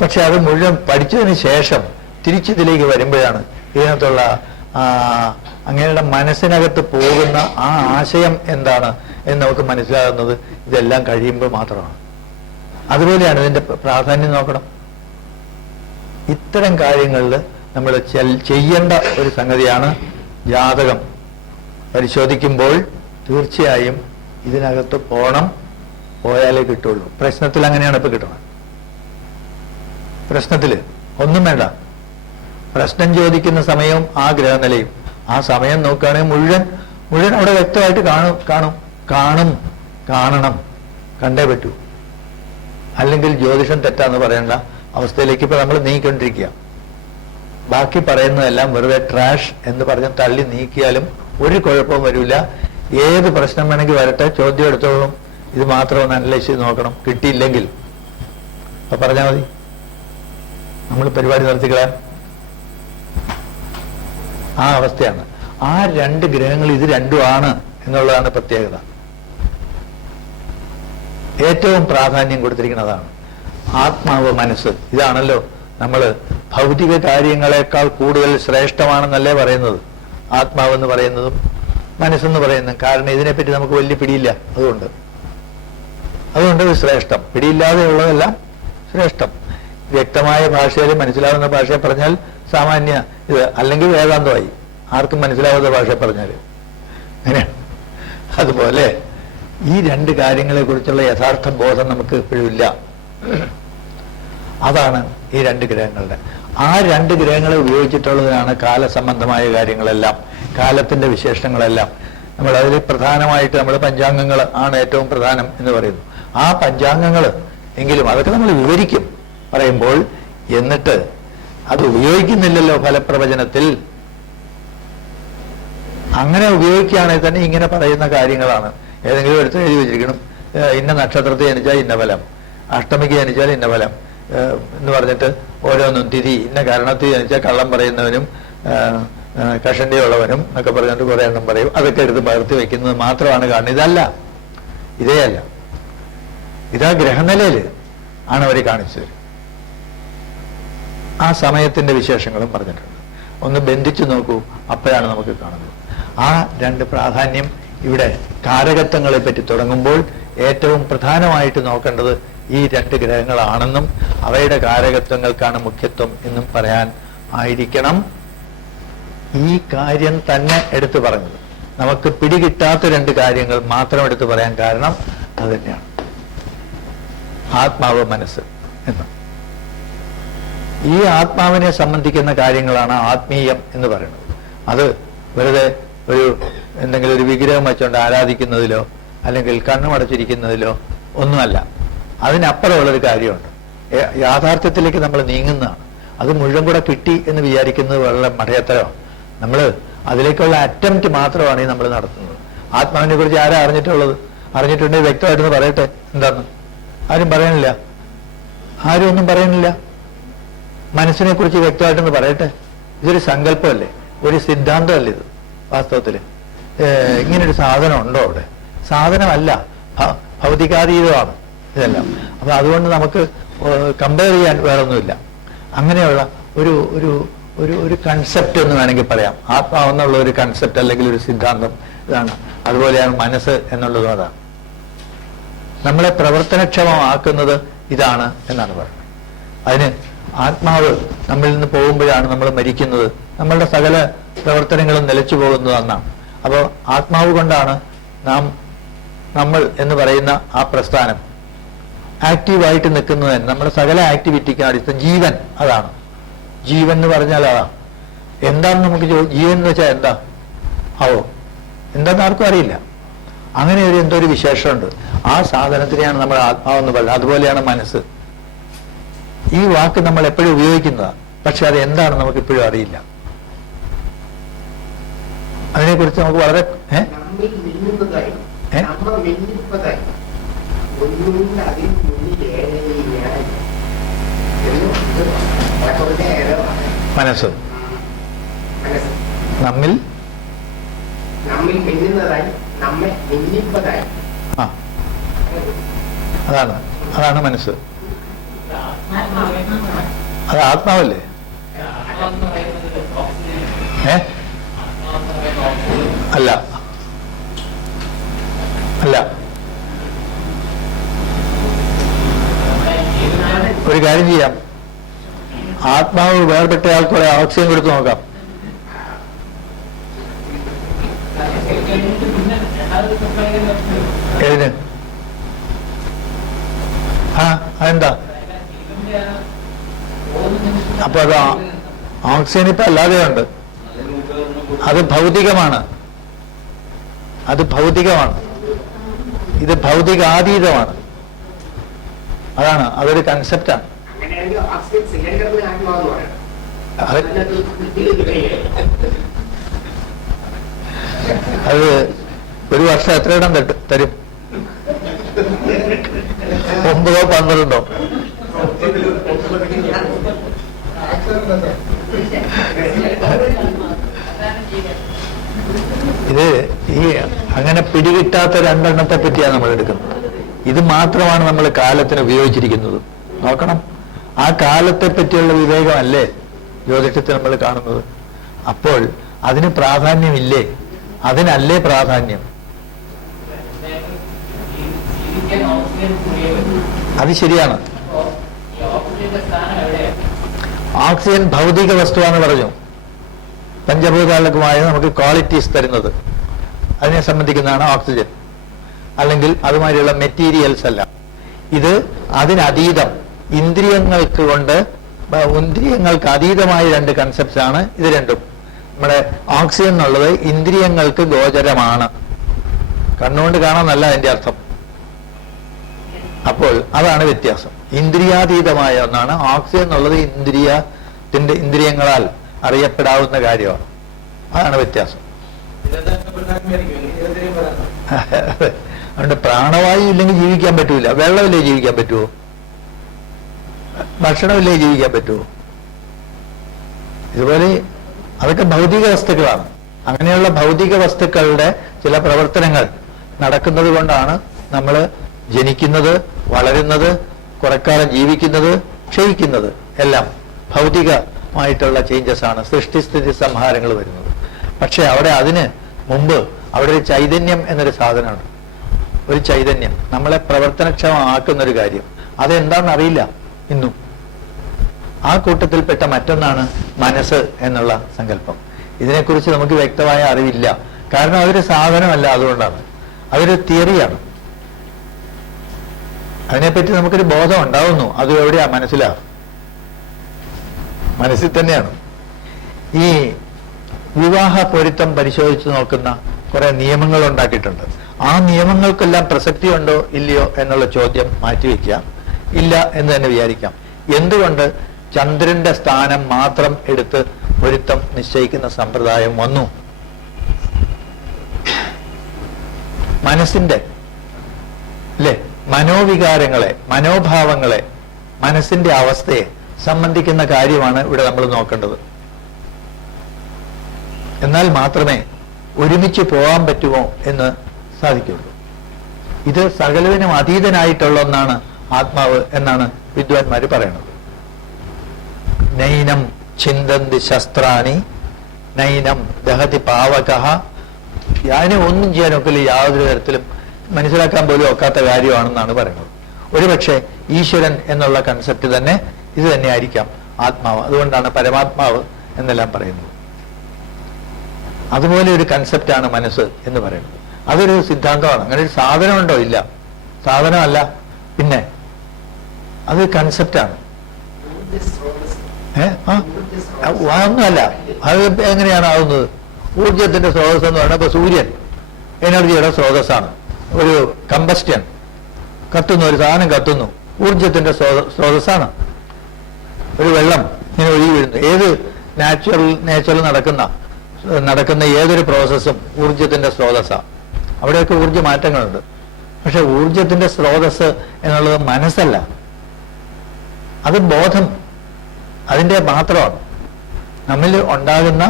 പക്ഷെ അത് മുഴുവൻ പഠിച്ചതിന് ശേഷം തിരിച്ചിതിലേക്ക് വരുമ്പോഴാണ് ഇതിനകത്തുള്ള അങ്ങയുടെ മനസ്സിനകത്ത് പോകുന്ന ആ ആശയം എന്താണ് എന്ന് നമുക്ക് മനസ്സിലാകുന്നത്. ഇതെല്ലാം കഴിയുമ്പോൾ മാത്രമാണ്. അതുപോലെയാണ് ഇതിന്റെ പ്രാധാന്യം നോക്കണം. ഇത്തരം കാര്യങ്ങളിൽ നമ്മൾ ചെയ്യേണ്ട ഒരു സംഗതിയാണ് ജാതകം പരിശോധിക്കുമ്പോൾ തീർച്ചയായും ഇതിനകത്ത് പോയാലേ കിട്ടുള്ളൂ. പ്രശ്നത്തിൽ അങ്ങനെയാണ് ഇപ്പൊ കിട്ടുന്നത്. പ്രശ്നത്തിൽ ഒന്നും വേണ്ട, പ്രശ്നം ചോദിക്കുന്ന സമയവും ആ ഗ്രഹനിലയും ആ സമയം നോക്കുകയാണെങ്കിൽ മുഴുവൻ അവിടെ വ്യക്തമായിട്ട് കാണണം, കണ്ടേ പറ്റൂ. അല്ലെങ്കിൽ ജ്യോതിഷം തെറ്റാന്ന് പറയേണ്ട അവസ്ഥയിലേക്ക് ഇപ്പൊ നമ്മൾ നീക്കിക്കൊണ്ടിരിക്കുക. ബാക്കി പറയുന്നതെല്ലാം വെറുതെ ട്രാഷ് എന്ന് പറഞ്ഞ് തള്ളി നീക്കിയാലും ഒരു കുഴപ്പവും വരില്ല. ഏത് പ്രശ്നം വേണമെങ്കിൽ വരട്ടെ, ചോദ്യം എടുത്തോളും. ഇത് മാത്രം ഒന്ന് അനലൈസ് ചെയ്ത് നോക്കണം. കിട്ടിയില്ലെങ്കിൽ അപ്പൊ പറഞ്ഞാൽ മതി, നമ്മൾ പരിപാടി നടത്തിക്കളയാൻ. ആ അവസ്ഥയാണ്. ആ രണ്ട് ഗ്രഹങ്ങൾ ഇത് രണ്ടുമാണ് എന്നുള്ളതാണ് പ്രത്യേകത. ഏറ്റവും പ്രാധാന്യം കൊടുത്തിരിക്കുന്നതാണ് ആത്മാവ്, മനസ്സ്. ഇതാണല്ലോ നമ്മൾ ഭൗതിക കാര്യങ്ങളെക്കാൾ കൂടുതൽ ശ്രേഷ്ഠമാണെന്നല്ലേ പറയുന്നത് ആത്മാവെന്ന് പറയുന്നതും മനസ്സെന്ന് പറയുന്നതും. കാരണം ഇതിനെപ്പറ്റി നമുക്ക് വലിയ പിടിയില്ല. അതുകൊണ്ട് ഇത് ശ്രേഷ്ഠം. പിടിയില്ലാതെയുള്ളതെല്ലാം ശ്രേഷ്ഠം. വ്യക്തമായ ഭാഷയിൽ മനസ്സിലാവുന്ന ഭാഷയെ പറഞ്ഞാൽ സാമാന്യ ഇത്, അല്ലെങ്കിൽ വേദാന്തമായി. ആർക്കും മനസ്സിലാവുന്ന ഭാഷ പറഞ്ഞാൽ അങ്ങനെയാണ്. അതുപോലെ ഈ രണ്ട് കാര്യങ്ങളെ കുറിച്ചുള്ള യഥാർത്ഥ ബോധം നമുക്ക് ഇപ്പോഴും ഇല്ല. അതാണ് ഈ രണ്ട് ഗ്രഹങ്ങളുടെ. ആ രണ്ട് ഗ്രഹങ്ങളെ ഉപയോഗിച്ചിട്ടുള്ളതിനാണ് കാലസംബന്ധമായ കാര്യങ്ങളെല്ലാം, കാലത്തിന്റെ വിശേഷങ്ങളെല്ലാം. നമ്മൾ അതിൽ പ്രധാനമായിട്ട് നമ്മൾ പഞ്ചാംഗങ്ങൾ ആണ് ഏറ്റവും പ്രധാനം എന്ന് പറയുന്നു. ആ പഞ്ചാംഗങ്ങൾ എങ്കിലും അതൊക്കെ നമ്മൾ വിവരിക്കും പറയുമ്പോൾ, എന്നിട്ട് അത് ഉപയോഗിക്കുന്നില്ലല്ലോ ഫലപ്രവചനത്തിൽ. അങ്ങനെ ഉപയോഗിക്കുകയാണെങ്കിൽ തന്നെ ഇങ്ങനെ പറയുന്ന കാര്യങ്ങളാണ്. ഏതെങ്കിലും എടുത്ത് എഴുതി വെച്ചിരിക്കണം, ഇന്ന നക്ഷത്രത്തിൽ ജനിച്ചാൽ ഇന്ന ഫലം, അഷ്ടമിക്ക് ജനിച്ചാൽ ഇന്ന ഫലം എന്ന് പറഞ്ഞിട്ട് ഓരോന്നും തിരി, ഇന്ന കാരണത്തിൽ ജനിച്ചാൽ കള്ളം പറയുന്നവനും കഷണ്ടിയുള്ളവനും എന്നൊക്കെ പറഞ്ഞിട്ട് കുറെ എണ്ണം പറയും. അതൊക്കെ എടുത്ത് പകർത്തി വെക്കുന്നത് മാത്രമാണ് കാണുന്നത്. ഇതേ അല്ല. ഇതാ ഗ്രഹനിലയിൽ ആണ് അവർ കാണിച്ചത്. ആ സമയത്തിന്റെ വിശേഷങ്ങളും പറഞ്ഞിട്ടുണ്ട്. ഒന്ന് ബന്ധിച്ചു നോക്കൂ, അപ്പോഴാണ് നമുക്ക് കാണുന്നത്. ആ രണ്ട് പ്രാധാന്യം ഇവിടെ കാരകത്വങ്ങളെ പറ്റി തുടങ്ങുമ്പോൾ ഏറ്റവും പ്രധാനമായിട്ട് നോക്കേണ്ടത് ഈ രണ്ട് ഗ്രഹങ്ങളാണെന്നും അവയുടെ കാരകത്വങ്ങൾക്കാണ് മുഖ്യത്വം എന്നും പറയാൻ ആയിരിക്കണം ഈ കാര്യം തന്നെ എടുത്തു പറഞ്ഞത്. നമുക്ക് പിടികിട്ടാത്ത രണ്ട് കാര്യങ്ങൾ മാത്രം എടുത്തു പറയാൻ കാരണം അത് തന്നെയാണ്, ആത്മാവ് മനസ്സ് എന്ന്. ഈ ആത്മാവിനെ സംബന്ധിക്കുന്ന കാര്യങ്ങളാണ് ആത്മീയം എന്ന് പറയുന്നത്. അത് വെറുതെ എന്തെങ്കിലും ഒരു വിഗ്രഹം വെച്ചുകൊണ്ട് ആരാധിക്കുന്നതിലോ അല്ലെങ്കിൽ കണ്ണുമടച്ചിരിക്കുന്നതിലോ ഒന്നുമല്ല. അതിനപ്പുറമുള്ളൊരു കാര്യമുണ്ട്. യാഥാർത്ഥ്യത്തിലേക്ക് നമ്മൾ നീങ്ങുന്നതാണ്. അത് മുഴുവൻ കൂടെ കിട്ടി എന്ന് വിചാരിക്കുന്നത് വളരെ മടയത്തരമാണ്. നമ്മൾ അതിലേക്കുള്ള അറ്റംപ്റ്റ് മാത്രമാണ് ഈ നമ്മൾ നടത്തുന്നത്. ആത്മാവിനെ കുറിച്ച് ആരാ അറിഞ്ഞിട്ടുണ്ടെങ്കിൽ വ്യക്തമായിട്ടൊന്ന് പറയട്ടെ. എന്താന്ന് ആരും പറയണില്ല, ആരും ഒന്നും പറയുന്നില്ല. മനസ്സിനെ കുറിച്ച് വ്യക്തമായിട്ടൊന്ന് പറയട്ടെ. ഇതൊരു സങ്കല്പമല്ലേ, ഒരു സിദ്ധാന്തമല്ലേ ഇത്? വാസ്തവത്തില് ഇങ്ങനൊരു സാധനം ഉണ്ടോ അവിടെ? സാധനമല്ല, ഭൗതികാതീതമാണ് ഇതെല്ലാം. അപ്പൊ അതുകൊണ്ട് നമുക്ക് കമ്പയർ ചെയ്യാൻ വേറൊന്നുമില്ല. അങ്ങനെയുള്ള ഒരു ഒരു ഒരു ഒരു കൺസെപ്റ്റ് എന്ന് വേണമെങ്കിൽ പറയാം. ആത്മാവെന്നുള്ള ഒരു കൺസെപ്റ്റ് അല്ലെങ്കിൽ ഒരു സിദ്ധാന്തം ഇതാണ്. അതുപോലെയാണ് മനസ്സ് എന്നുള്ളതും അതാണ്. നമ്മളെ പ്രവർത്തനക്ഷമമാക്കുന്നത് ഇതാണ് എന്നാണ് പറയുന്നത്. അതിന് ആത്മാവ് നമ്മളിൽ നിന്ന് പോകുമ്പോഴാണ് നമ്മൾ മരിക്കുന്നത്, നമ്മളുടെ സകല പ്രവർത്തനങ്ങളും നിലച്ചു പോകുന്നത് എന്നാണ്. അപ്പോൾ ആത്മാവ് കൊണ്ടാണ് നമ്മൾ എന്ന് പറയുന്ന ആ പ്രസ്ഥാനം ആക്റ്റീവായിട്ട് നിൽക്കുന്നത്. നമ്മുടെ സകല ആക്ടിവിറ്റിക്ക് അടിസ്ഥാന ജീവൻ അതാണ്. ജീവൻ എന്ന് പറഞ്ഞാൽ അതാണ്. എന്താന്ന് നമുക്ക് ജീവൻ എന്ന് വെച്ചാൽ എന്താ എന്താന്ന് ആർക്കും അറിയില്ല. അങ്ങനെ എന്തോ ഒരു വിശേഷമുണ്ട്. ആ സാധനത്തിനെയാണ് നമ്മൾ ആത്മാവെന്ന് പറയുന്നത്. അതുപോലെയാണ് മനസ്സ്. ഈ വാക്ക് നമ്മൾ എപ്പോഴും ഉപയോഗിക്കുന്നതാണ്, പക്ഷെ അത് എന്താണ് നമുക്ക് ഇപ്പോഴും അറിയില്ല. അതിനെക്കുറിച്ച് നമുക്ക് വളരെ മനസ്സ് നമ്മിൽ അതാണ് മനസ്സ്. അത് ആത്മാവല്ലേ? അല്ല അല്ല, ഒരു കാര്യം ചെയ്യാം. ആത്മാവ് വേർപെട്ട ആൾക്കൂടെ ഓക്സിജൻ കൊടുത്ത് നോക്കാം. ഏതിന്? അതെന്താ? അപ്പൊ അത് ഓക്സിജൻ ഇപ്പൊ അല്ലാതെയുണ്ട്. അത് ഭൗതികമാണ്. ഇത് ഭൗതികാതീതമാണ്. അതാണ്, അതൊരു കൺസെപ്റ്റാണ്. അത് ഒരു വർഷം എത്ര ഇടം തരും? 9 12 ഇത് അങ്ങനെ പിടികിട്ടാത്ത രണ്ടെണ്ണത്തെ പറ്റിയാണ് നമ്മൾ എടുക്കുന്നത്. ഇത് മാത്രമാണ് നമ്മൾ കാലത്തിന് ഉപയോഗിച്ചിരിക്കുന്നത്. നോക്കണം, ആ കാലത്തെ പറ്റിയുള്ള വിവേകമല്ലേ ജ്യോതിഷത്തിൽ നമ്മൾ കാണുന്നത്. അപ്പോൾ അതിന് പ്രാധാന്യമില്ലേ? അതിനല്ലേ പ്രാധാന്യം? അത് ശരിയാണ്. ഓക്സിജൻ ഭൗതിക വസ്തുവാന്ന് പറഞ്ഞു. പഞ്ചഭൂതാലകമായ നമുക്ക് ക്വാളിറ്റീസ് തരുന്നത് അതിനെ സംബന്ധിക്കുന്നതാണ് ഓക്സിജൻ, അല്ലെങ്കിൽ അതുമാതിരിയുള്ള മെറ്റീരിയൽസ് അല്ല. ഇത് അതിനതീതം, ഇന്ദ്രിയങ്ങൾക്ക് അതീതമായ രണ്ട് കൺസെപ്റ്റ്സ് ആണ് ഇത് രണ്ടും. നമ്മുടെ ഓക്സിജൻ എന്നുള്ളത് ഇന്ദ്രിയങ്ങൾക്ക് ഗോചരമാണ്, കണ്ണുകൊണ്ട് കാണാന്നല്ല അതിന്റെ അർത്ഥം. അപ്പോൾ അതാണ് വ്യത്യാസം. ഇന്ദ്രിയാതീതമായ ഒന്നാണ് ഓക്സിജൻ എന്നുള്ളത്. ഇന്ദ്രിയങ്ങളാൽ അറിയപ്പെടാവുന്ന കാര്യമാണ്. അതാണ് വ്യത്യാസം. അതുകൊണ്ട് പ്രാണവായു ഇല്ലെങ്കിൽ ജീവിക്കാൻ പറ്റൂല. വെള്ളമില്ലേ ജീവിക്കാൻ പറ്റുമോ? ഭക്ഷണമില്ലേ ജീവിക്കാൻ പറ്റുമോ? ഇതുപോലെ അതൊക്കെ ഭൗതിക വസ്തുക്കളാണ്. അങ്ങനെയുള്ള ഭൗതിക വസ്തുക്കളുടെ ചില പ്രവർത്തനങ്ങൾ നടക്കുന്നത് കൊണ്ടാണ് നമ്മൾ ജനിക്കുന്നത്, വളരുന്നത്, കുറെക്കാലം ജീവിക്കുന്നത്, ക്ഷയിക്കുന്നത് എല്ലാം. ഭൗതികമായിട്ടുള്ള ചേഞ്ചസ് ആണ്, സൃഷ്ടിസ്ഥിതി സംഹാരങ്ങൾ വരുന്നത്. പക്ഷെ അവിടെ അതിന് മുമ്പ് അവിടെ ഒരു ചൈതന്യം എന്നൊരു സാധനമാണ്. ഒരു ചൈതന്യം നമ്മളെ പ്രവർത്തനക്ഷമമാക്കുന്നൊരു കാര്യം. അതെന്താണെന്ന് അറിയില്ല ഇന്നും. ആ കൂട്ടത്തിൽപ്പെട്ട മറ്റൊന്നാണ് മനസ്സ് എന്നുള്ള സങ്കല്പം. ഇതിനെക്കുറിച്ച് നമുക്ക് വ്യക്തമായ അറിവില്ല. കാരണം അതൊരു സാധനമല്ല, അതുകൊണ്ടാണ്. അതൊരു തിയറിയാണ്. അതിനെപ്പറ്റി നമുക്കൊരു ബോധം ഉണ്ടാവുന്നു. അത് എവിടെയാ? മനസ്സിലാ, മനസ്സിൽ തന്നെയാണ്. ഈ വിവാഹ പൊരുത്തം പരിശോധിച്ച് നോക്കുന്ന കുറെ നിയമങ്ങൾ ഉണ്ടാക്കിയിട്ടുണ്ട്. ആ നിയമങ്ങൾക്കെല്ലാം പ്രസക്തി ഉണ്ടോ ഇല്ലയോ എന്നുള്ള ചോദ്യം മാറ്റിവെക്കുക. ഇല്ല എന്ന് തന്നെ വിചാരിക്കാം. എന്തുകൊണ്ട് ചന്ദ്രന്റെ സ്ഥാനം മാത്രം എടുത്ത് പൊരുത്തം നിശ്ചയിക്കുന്ന സമ്പ്രദായം വന്നു? മനസ്സിന്റെ അല്ലെ, മനോവികാരങ്ങളെ, മനോഭാവങ്ങളെ, മനസ്സിന്റെ അവസ്ഥയെ സംബന്ധിക്കുന്ന കാര്യമാണ് ഇവിടെ നമ്മൾ നോക്കേണ്ടത്. എന്നാൽ മാത്രമേ ഒരുമിച്ച് പോകാൻ പറ്റുമോ എന്ന് സാധിക്കുള്ളൂ. ഇത് സകലതിനും അതീതനായിട്ടുള്ള ഒന്നാണ് ആത്മാവ് എന്നാണ് വിദ്വാൻമാര് പറയുന്നത്. നൈനം ചിന്തന്തി ശസ്ത്രാണി നൈനം ദഹതി പാവകഃ. അതിനെ ഒന്നും ചെയ്യാനൊക്കില്ല, യാതൊരു തരത്തിലും മനസ്സിലാക്കാൻ പോലും ഒക്കാത്ത കാര്യമാണെന്നാണ് പറയുന്നത്. ഒരുപക്ഷെ ഈശ്വരൻ എന്നുള്ള കൺസെപ്റ്റ് തന്നെ ഇത് തന്നെയായിരിക്കാം ആത്മാവ്. അതുകൊണ്ടാണ് പരമാത്മാവ് എന്നെല്ലാം പറയുന്നത്. അതുപോലെ ഒരു കൺസെപ്റ്റാണ് മനസ്സ് എന്ന് പറയുന്നത്. അതൊരു സിദ്ധാന്തമാണ്. അങ്ങനെ ഒരു സാധനമുണ്ടോ? ഇല്ല, സാധനമല്ല. പിന്നെ അത് കൺസെപ്റ്റാണ്. ഒന്നുമല്ല. അത് എങ്ങനെയാണ് ആവുന്നത്? ഊർജത്തിന്റെ സ്രോതസ് എന്ന് പറയുന്നത് ഇപ്പൊ സൂര്യൻ എനർജിയുടെ സ്രോതസ്സാണ്. ഒരു കമ്പസ്റ്റൻ കത്തുന്നു, ഒരു സാധനം കത്തുന്നു, ഊർജത്തിന്റെ ഒരു വെള്ളം ഇങ്ങനെ ഒഴുകി വീഴുന്നു. ഏത് നേച്ചുറൽ നടക്കുന്ന ഏതൊരു പ്രോസസ്സും ഊർജത്തിന്റെ സ്രോതസ്സാണ്. അവിടെയൊക്കെ ഊർജ മാറ്റങ്ങളുണ്ട്. പക്ഷെ ഊർജത്തിന്റെ സ്രോതസ് എന്നുള്ളത് മനസ്സല്ല, അത് ബോധം, അതിന്റെ മാത്രമാണ്. നമ്മിൽ ഉണ്ടാകുന്ന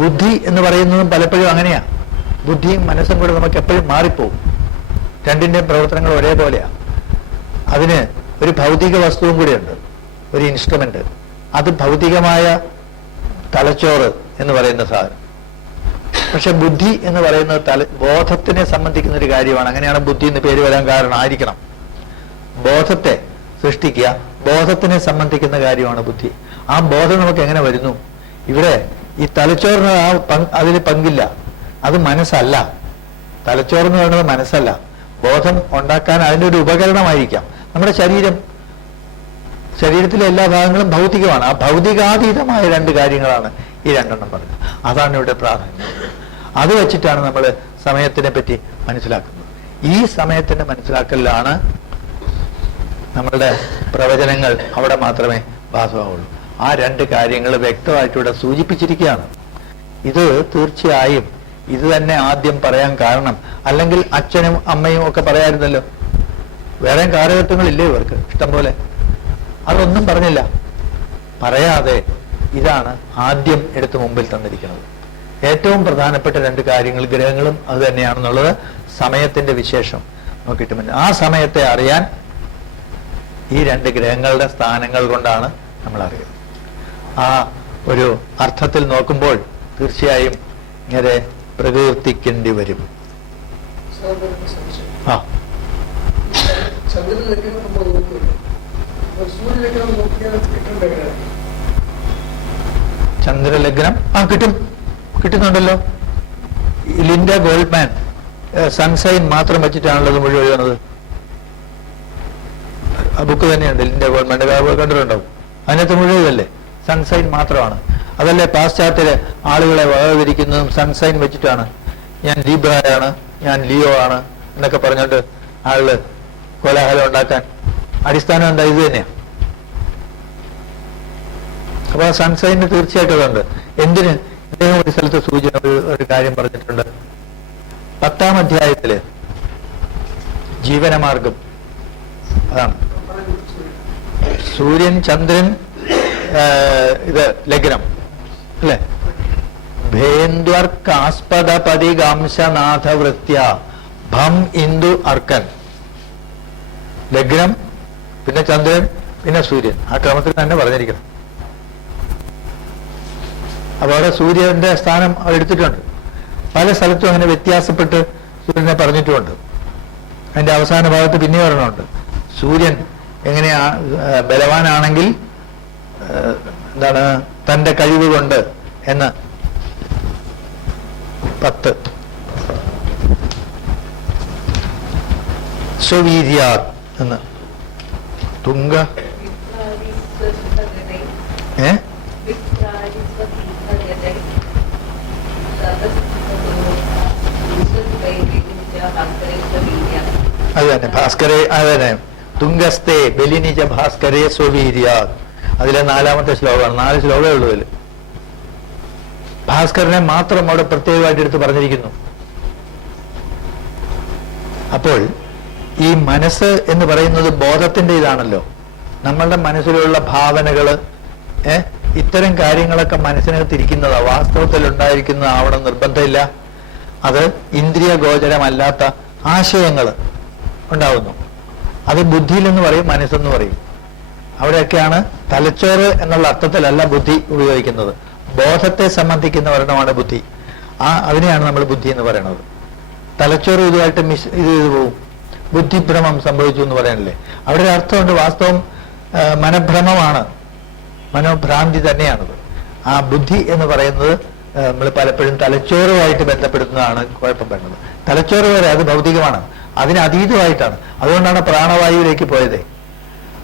ബുദ്ധി എന്ന് പറയുന്നതും പലപ്പോഴും അങ്ങനെയാ. ബുദ്ധിയും മനസ്സും കൂടെ നമുക്ക് എപ്പോഴും മാറിപ്പോവും. രണ്ടിന്റെയും പ്രവർത്തനങ്ങൾ ഒരേപോലെയാ. അതിന് ഒരു ഭൗതിക വസ്തുവും കൂടെയുണ്ട്, ഒരു ഇൻസ്ട്രുമെന്റ്. അത് ഭൗതികമായ തലച്ചോറ് എന്ന് പറയുന്ന സാധനം. പക്ഷെ ബുദ്ധി എന്ന് പറയുന്നത് ബോധത്തിനെ സംബന്ധിക്കുന്ന ഒരു കാര്യമാണ്. അങ്ങനെയാണ് ബുദ്ധി എന്ന് പേര് വരാൻ കാരണം. ആയിരിക്കണം. ബോധത്തെ സൃഷ്ടിക്കുക, ബോധത്തിനെ സംബന്ധിക്കുന്ന കാര്യമാണ് ബുദ്ധി. ആ ബോധം നമുക്ക് എങ്ങനെ വരുന്നു? ഇവിടെ ഈ തലച്ചോറിന് അതിന് പങ്കില്ല. അത് മനസ്സല്ല. തലച്ചോറെന്ന് പറയുന്നത് മനസ്സല്ല. ബോധം ഉണ്ടാക്കാൻ അതിൻ്റെ ഒരു ഉപകരണമായിരിക്കാം നമ്മുടെ ശരീരത്തിലെ എല്ലാ ഭാഗങ്ങളും ഭൗതികമാണ്. ആ ഭൗതികാതീതമായ രണ്ട് കാര്യങ്ങളാണ് ഈ രണ്ടെണ്ണം പറഞ്ഞത്. അതാണ് ഇവിടെ പ്രാധാന്യം. അത് വെച്ചിട്ടാണ് നമ്മൾ സമയത്തിനെ പറ്റി മനസ്സിലാക്കുന്നത്. ഈ സമയത്തിന്റെ മനസ്സിലാക്കലിലാണ് നമ്മളുടെ പ്രവചനങ്ങൾ അവിടെ മാത്രമേ ബാധകമാവുള്ളൂ. ആ രണ്ട് കാര്യങ്ങൾ വ്യക്തമായിട്ട് ഇവിടെ സൂചിപ്പിച്ചിരിക്കുകയാണ്. ഇത് തീർച്ചയായും ഇത് തന്നെ ആദ്യം പറയാൻ കാരണം, അല്ലെങ്കിൽ അച്ഛനും അമ്മയും ഒക്കെ പറയാമായിരുന്നല്ലോ. വേറെ കാലഘട്ടങ്ങളില്ലേ ഇവർക്ക് ഇഷ്ടം പോലെ? അതൊന്നും പറഞ്ഞില്ല. പറയാതെ ഇതാണ് ആദ്യം എടുത്ത് മുമ്പിൽ തന്നിരിക്കുന്നത്. ഏറ്റവും പ്രധാനപ്പെട്ട രണ്ട് കാര്യങ്ങൾ, ഗ്രഹങ്ങളും അത് തന്നെയാണെന്നുള്ളത് സമയത്തിന്റെ വിശേഷം നോക്കിയിട്ട് ആ സമയത്തെ അറിയാൻ ഈ രണ്ട് ഗ്രഹങ്ങളുടെ സ്ഥാനങ്ങൾ കൊണ്ടാണ് നമ്മൾ അറിയുന്നത്. ആ ഒരു അർത്ഥത്തിൽ നോക്കുമ്പോൾ തീർച്ചയായും ഇങ്ങനെ പ്രകീർത്തിക്കേണ്ടി വരും. ആ ചന്ദ്രലഗ്നം കിട്ടുന്നുണ്ടല്ലോ. ലിൻഡ ഗോൾഡ്മാൻ സൺസൈൻ മാത്രം വെച്ചിട്ടാണല്ലോ ഇത് മുഴുവൻ എഴുതുന്നത്. ആ ബുക്ക് തന്നെയുണ്ട്, ലിൻഡ ഗോൾഡ്മാന്റെ കണ്ടിട്ടുണ്ടാവും. അതിനകത്ത് മുഴുവല്ലേ സൺസൈൻ മാത്രമാണ്. അതല്ലേ പാശ്ചാത്യര് ആളുകളെ വകതിരിക്കുന്നതും സൺസൈൻ വെച്ചിട്ടാണ്. ഞാൻ ലീബ്രയാണ്, ഞാൻ ലിയോ ആണ് എന്നൊക്കെ പറഞ്ഞിട്ട് ആളുകൾ കോലാഹലം ഉണ്ടാക്കാൻ അടിസ്ഥാനം എന്താ? ഇത് തന്നെയാണ്. അപ്പൊ ആ സൺസൈന് തീർച്ചയായിട്ടും അതുണ്ട്. എന്തിന്? അദ്ദേഹം ഒരു സ്ഥലത്ത് സൂചന ഒരു കാര്യം പറഞ്ഞിട്ടുണ്ട്. 10-ാം അധ്യായത്തില് ജീവനമാർഗം അതാണ്. സൂര്യൻ, ചന്ദ്രൻ, ഇത് ലഗ്നം അല്ലെ? ഭേന്ദ്വർക്കാസ്പദപതികാംശനാഥ വൃത്യ ഭം ഇന്ദു അർക്കൻ. ലഗ്നം, പിന്നെ ചന്ദ്രൻ, പിന്നെ സൂര്യൻ. ആ ക്രമത്തിൽ തന്നെ പറഞ്ഞിരിക്കണം. അപ്പൊ അവിടെ സൂര്യന്റെ സ്ഥാനം അവർ എടുത്തിട്ടുണ്ട്. പല സ്ഥലത്തും അങ്ങനെ വ്യത്യാസപ്പെട്ട് സൂര്യനെ പറഞ്ഞിട്ടുമുണ്ട്. അതിന്റെ അവസാന ഭാഗത്ത് പിന്നെ ഒരെണ്ണമുണ്ട്. സൂര്യൻ എങ്ങനെയാ ബലവാനാണെങ്കിൽ എന്താണ് തന്റെ കഴിവ് കൊണ്ട് എന്ന് 10 സ്വവീര്യാത് എന്ന് തുങ്ക അത് തന്നെ ഭാസ്കരെ, അത് തന്നെ തുങ്കസ്തേ ബലിനിജ ഭാസ്കരേ സ്വവീര്യാത്. അതിലെ 4ാമത്തെ ശ്ലോകമാണ്. 4 ശ്ലോകമേ ഉള്ളൂ അതിൽ. ഭാസ്കരനെ മാത്രം അവിടെ പ്രത്യേകമായിട്ട് എടുത്ത് പറഞ്ഞിരിക്കുന്നു. അപ്പോൾ ഈ മനസ്സ് എന്ന് പറയുന്നത് ബോധത്തിന്റെ ഇതാണല്ലോ. നമ്മളുടെ മനസ്സിലുള്ള ഭാവനകള്, ഇത്തരം കാര്യങ്ങളൊക്കെ മനസ്സിനകത്തിരിക്കുന്നതാ. വാസ്തവത്തിൽ ഉണ്ടായിരിക്കുന്നതാവണം നിർബന്ധമില്ല. അത് ഇന്ദ്രിയ ഗോചരമല്ലാത്ത ആശയങ്ങൾ ഉണ്ടാവുന്നു. അത് ബുദ്ധിയിലെന്ന് പറയും, മനസ്സെന്ന് പറയും. അവിടെയൊക്കെയാണ് തലച്ചോറ് എന്നുള്ള അർത്ഥത്തിലല്ല ബുദ്ധി ഉപയോഗിക്കുന്നത്. ബോധത്തെ സംബന്ധിക്കുന്ന ഒരെണ്ണമാണ് ബുദ്ധി. അതിനെയാണ് നമ്മൾ ബുദ്ധി എന്ന് പറയുന്നത്. തലച്ചോറ് ഇതുമായിട്ട് ഇത് ചെയ്തു പോവും. ബുദ്ധിഭ്രമം സംഭവിച്ചു എന്ന് പറയാനല്ലേ. അവിടെ ഒരു അർത്ഥമുണ്ട്. വാസ്തവം മനഭ്രമമാണ്, മനോഭ്രാന്തി തന്നെയാണത്. ആ ബുദ്ധി എന്ന് പറയുന്നത് നമ്മൾ പലപ്പോഴും തലച്ചോറുമായിട്ട് ബന്ധപ്പെടുന്നതാണ് കുഴപ്പം വരുന്നത്. തലച്ചോറ് വരെ അത് ഭൗതികമാണ്, അതിന് അതീതമായിട്ടാണ്. അതുകൊണ്ടാണ് പ്രാണവായുവിലേക്ക് പോയത്.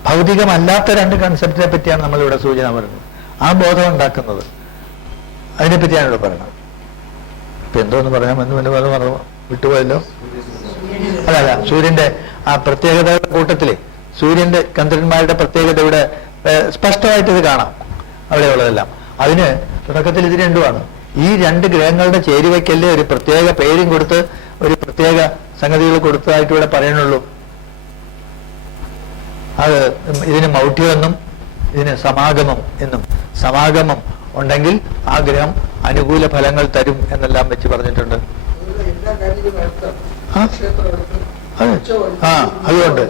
ഭൗതികമല്ലാത്ത 2 കൺസെപ്റ്റിനെ പറ്റിയാണ് നമ്മളിവിടെ സൂചന പറയുന്നത്. ആ ബോധം ഉണ്ടാക്കുന്നത്, അതിനെപ്പറ്റിയാണ് ഇവിടെ പറയുന്നത്. ഇപ്പൊ എന്തോന്ന് പറയാൻ പറഞ്ഞു വിട്ടുപോയല്ലോ. അതല്ല, സൂര്യന്റെ ആ പ്രത്യേകതയുടെ കൂട്ടത്തില് സൂര്യന്റെ ചന്ദ്രന്മാരുടെ പ്രത്യേകത ഇവിടെ സ്പഷ്ടമായിട്ട് ഇത് കാണാം. അവിടെയുള്ളതെല്ലാം അതിന് തുടക്കത്തിൽ ഇത് രണ്ടുമാണ്. ഈ 2 ഗ്രഹങ്ങളുടെ ചേരുവയ്ക്കല്ലേ ഒരു പ്രത്യേക പേരും കൊടുത്ത് ഒരു പ്രത്യേക സംഗതികൾ കൊടുത്തതായിട്ട് ഇവിടെ പറയണുള്ളൂ. അത് ഇതിന് മൗഢ്യമെന്നും ഇതിന് സമാഗമം എന്നും. സമാഗമം ഉണ്ടെങ്കിൽ ആ ഗ്രഹം അനുകൂല ഫലങ്ങൾ തരും എന്നെല്ലാം വെച്ച് പറഞ്ഞിട്ടുണ്ട്. അതുകൊണ്ട്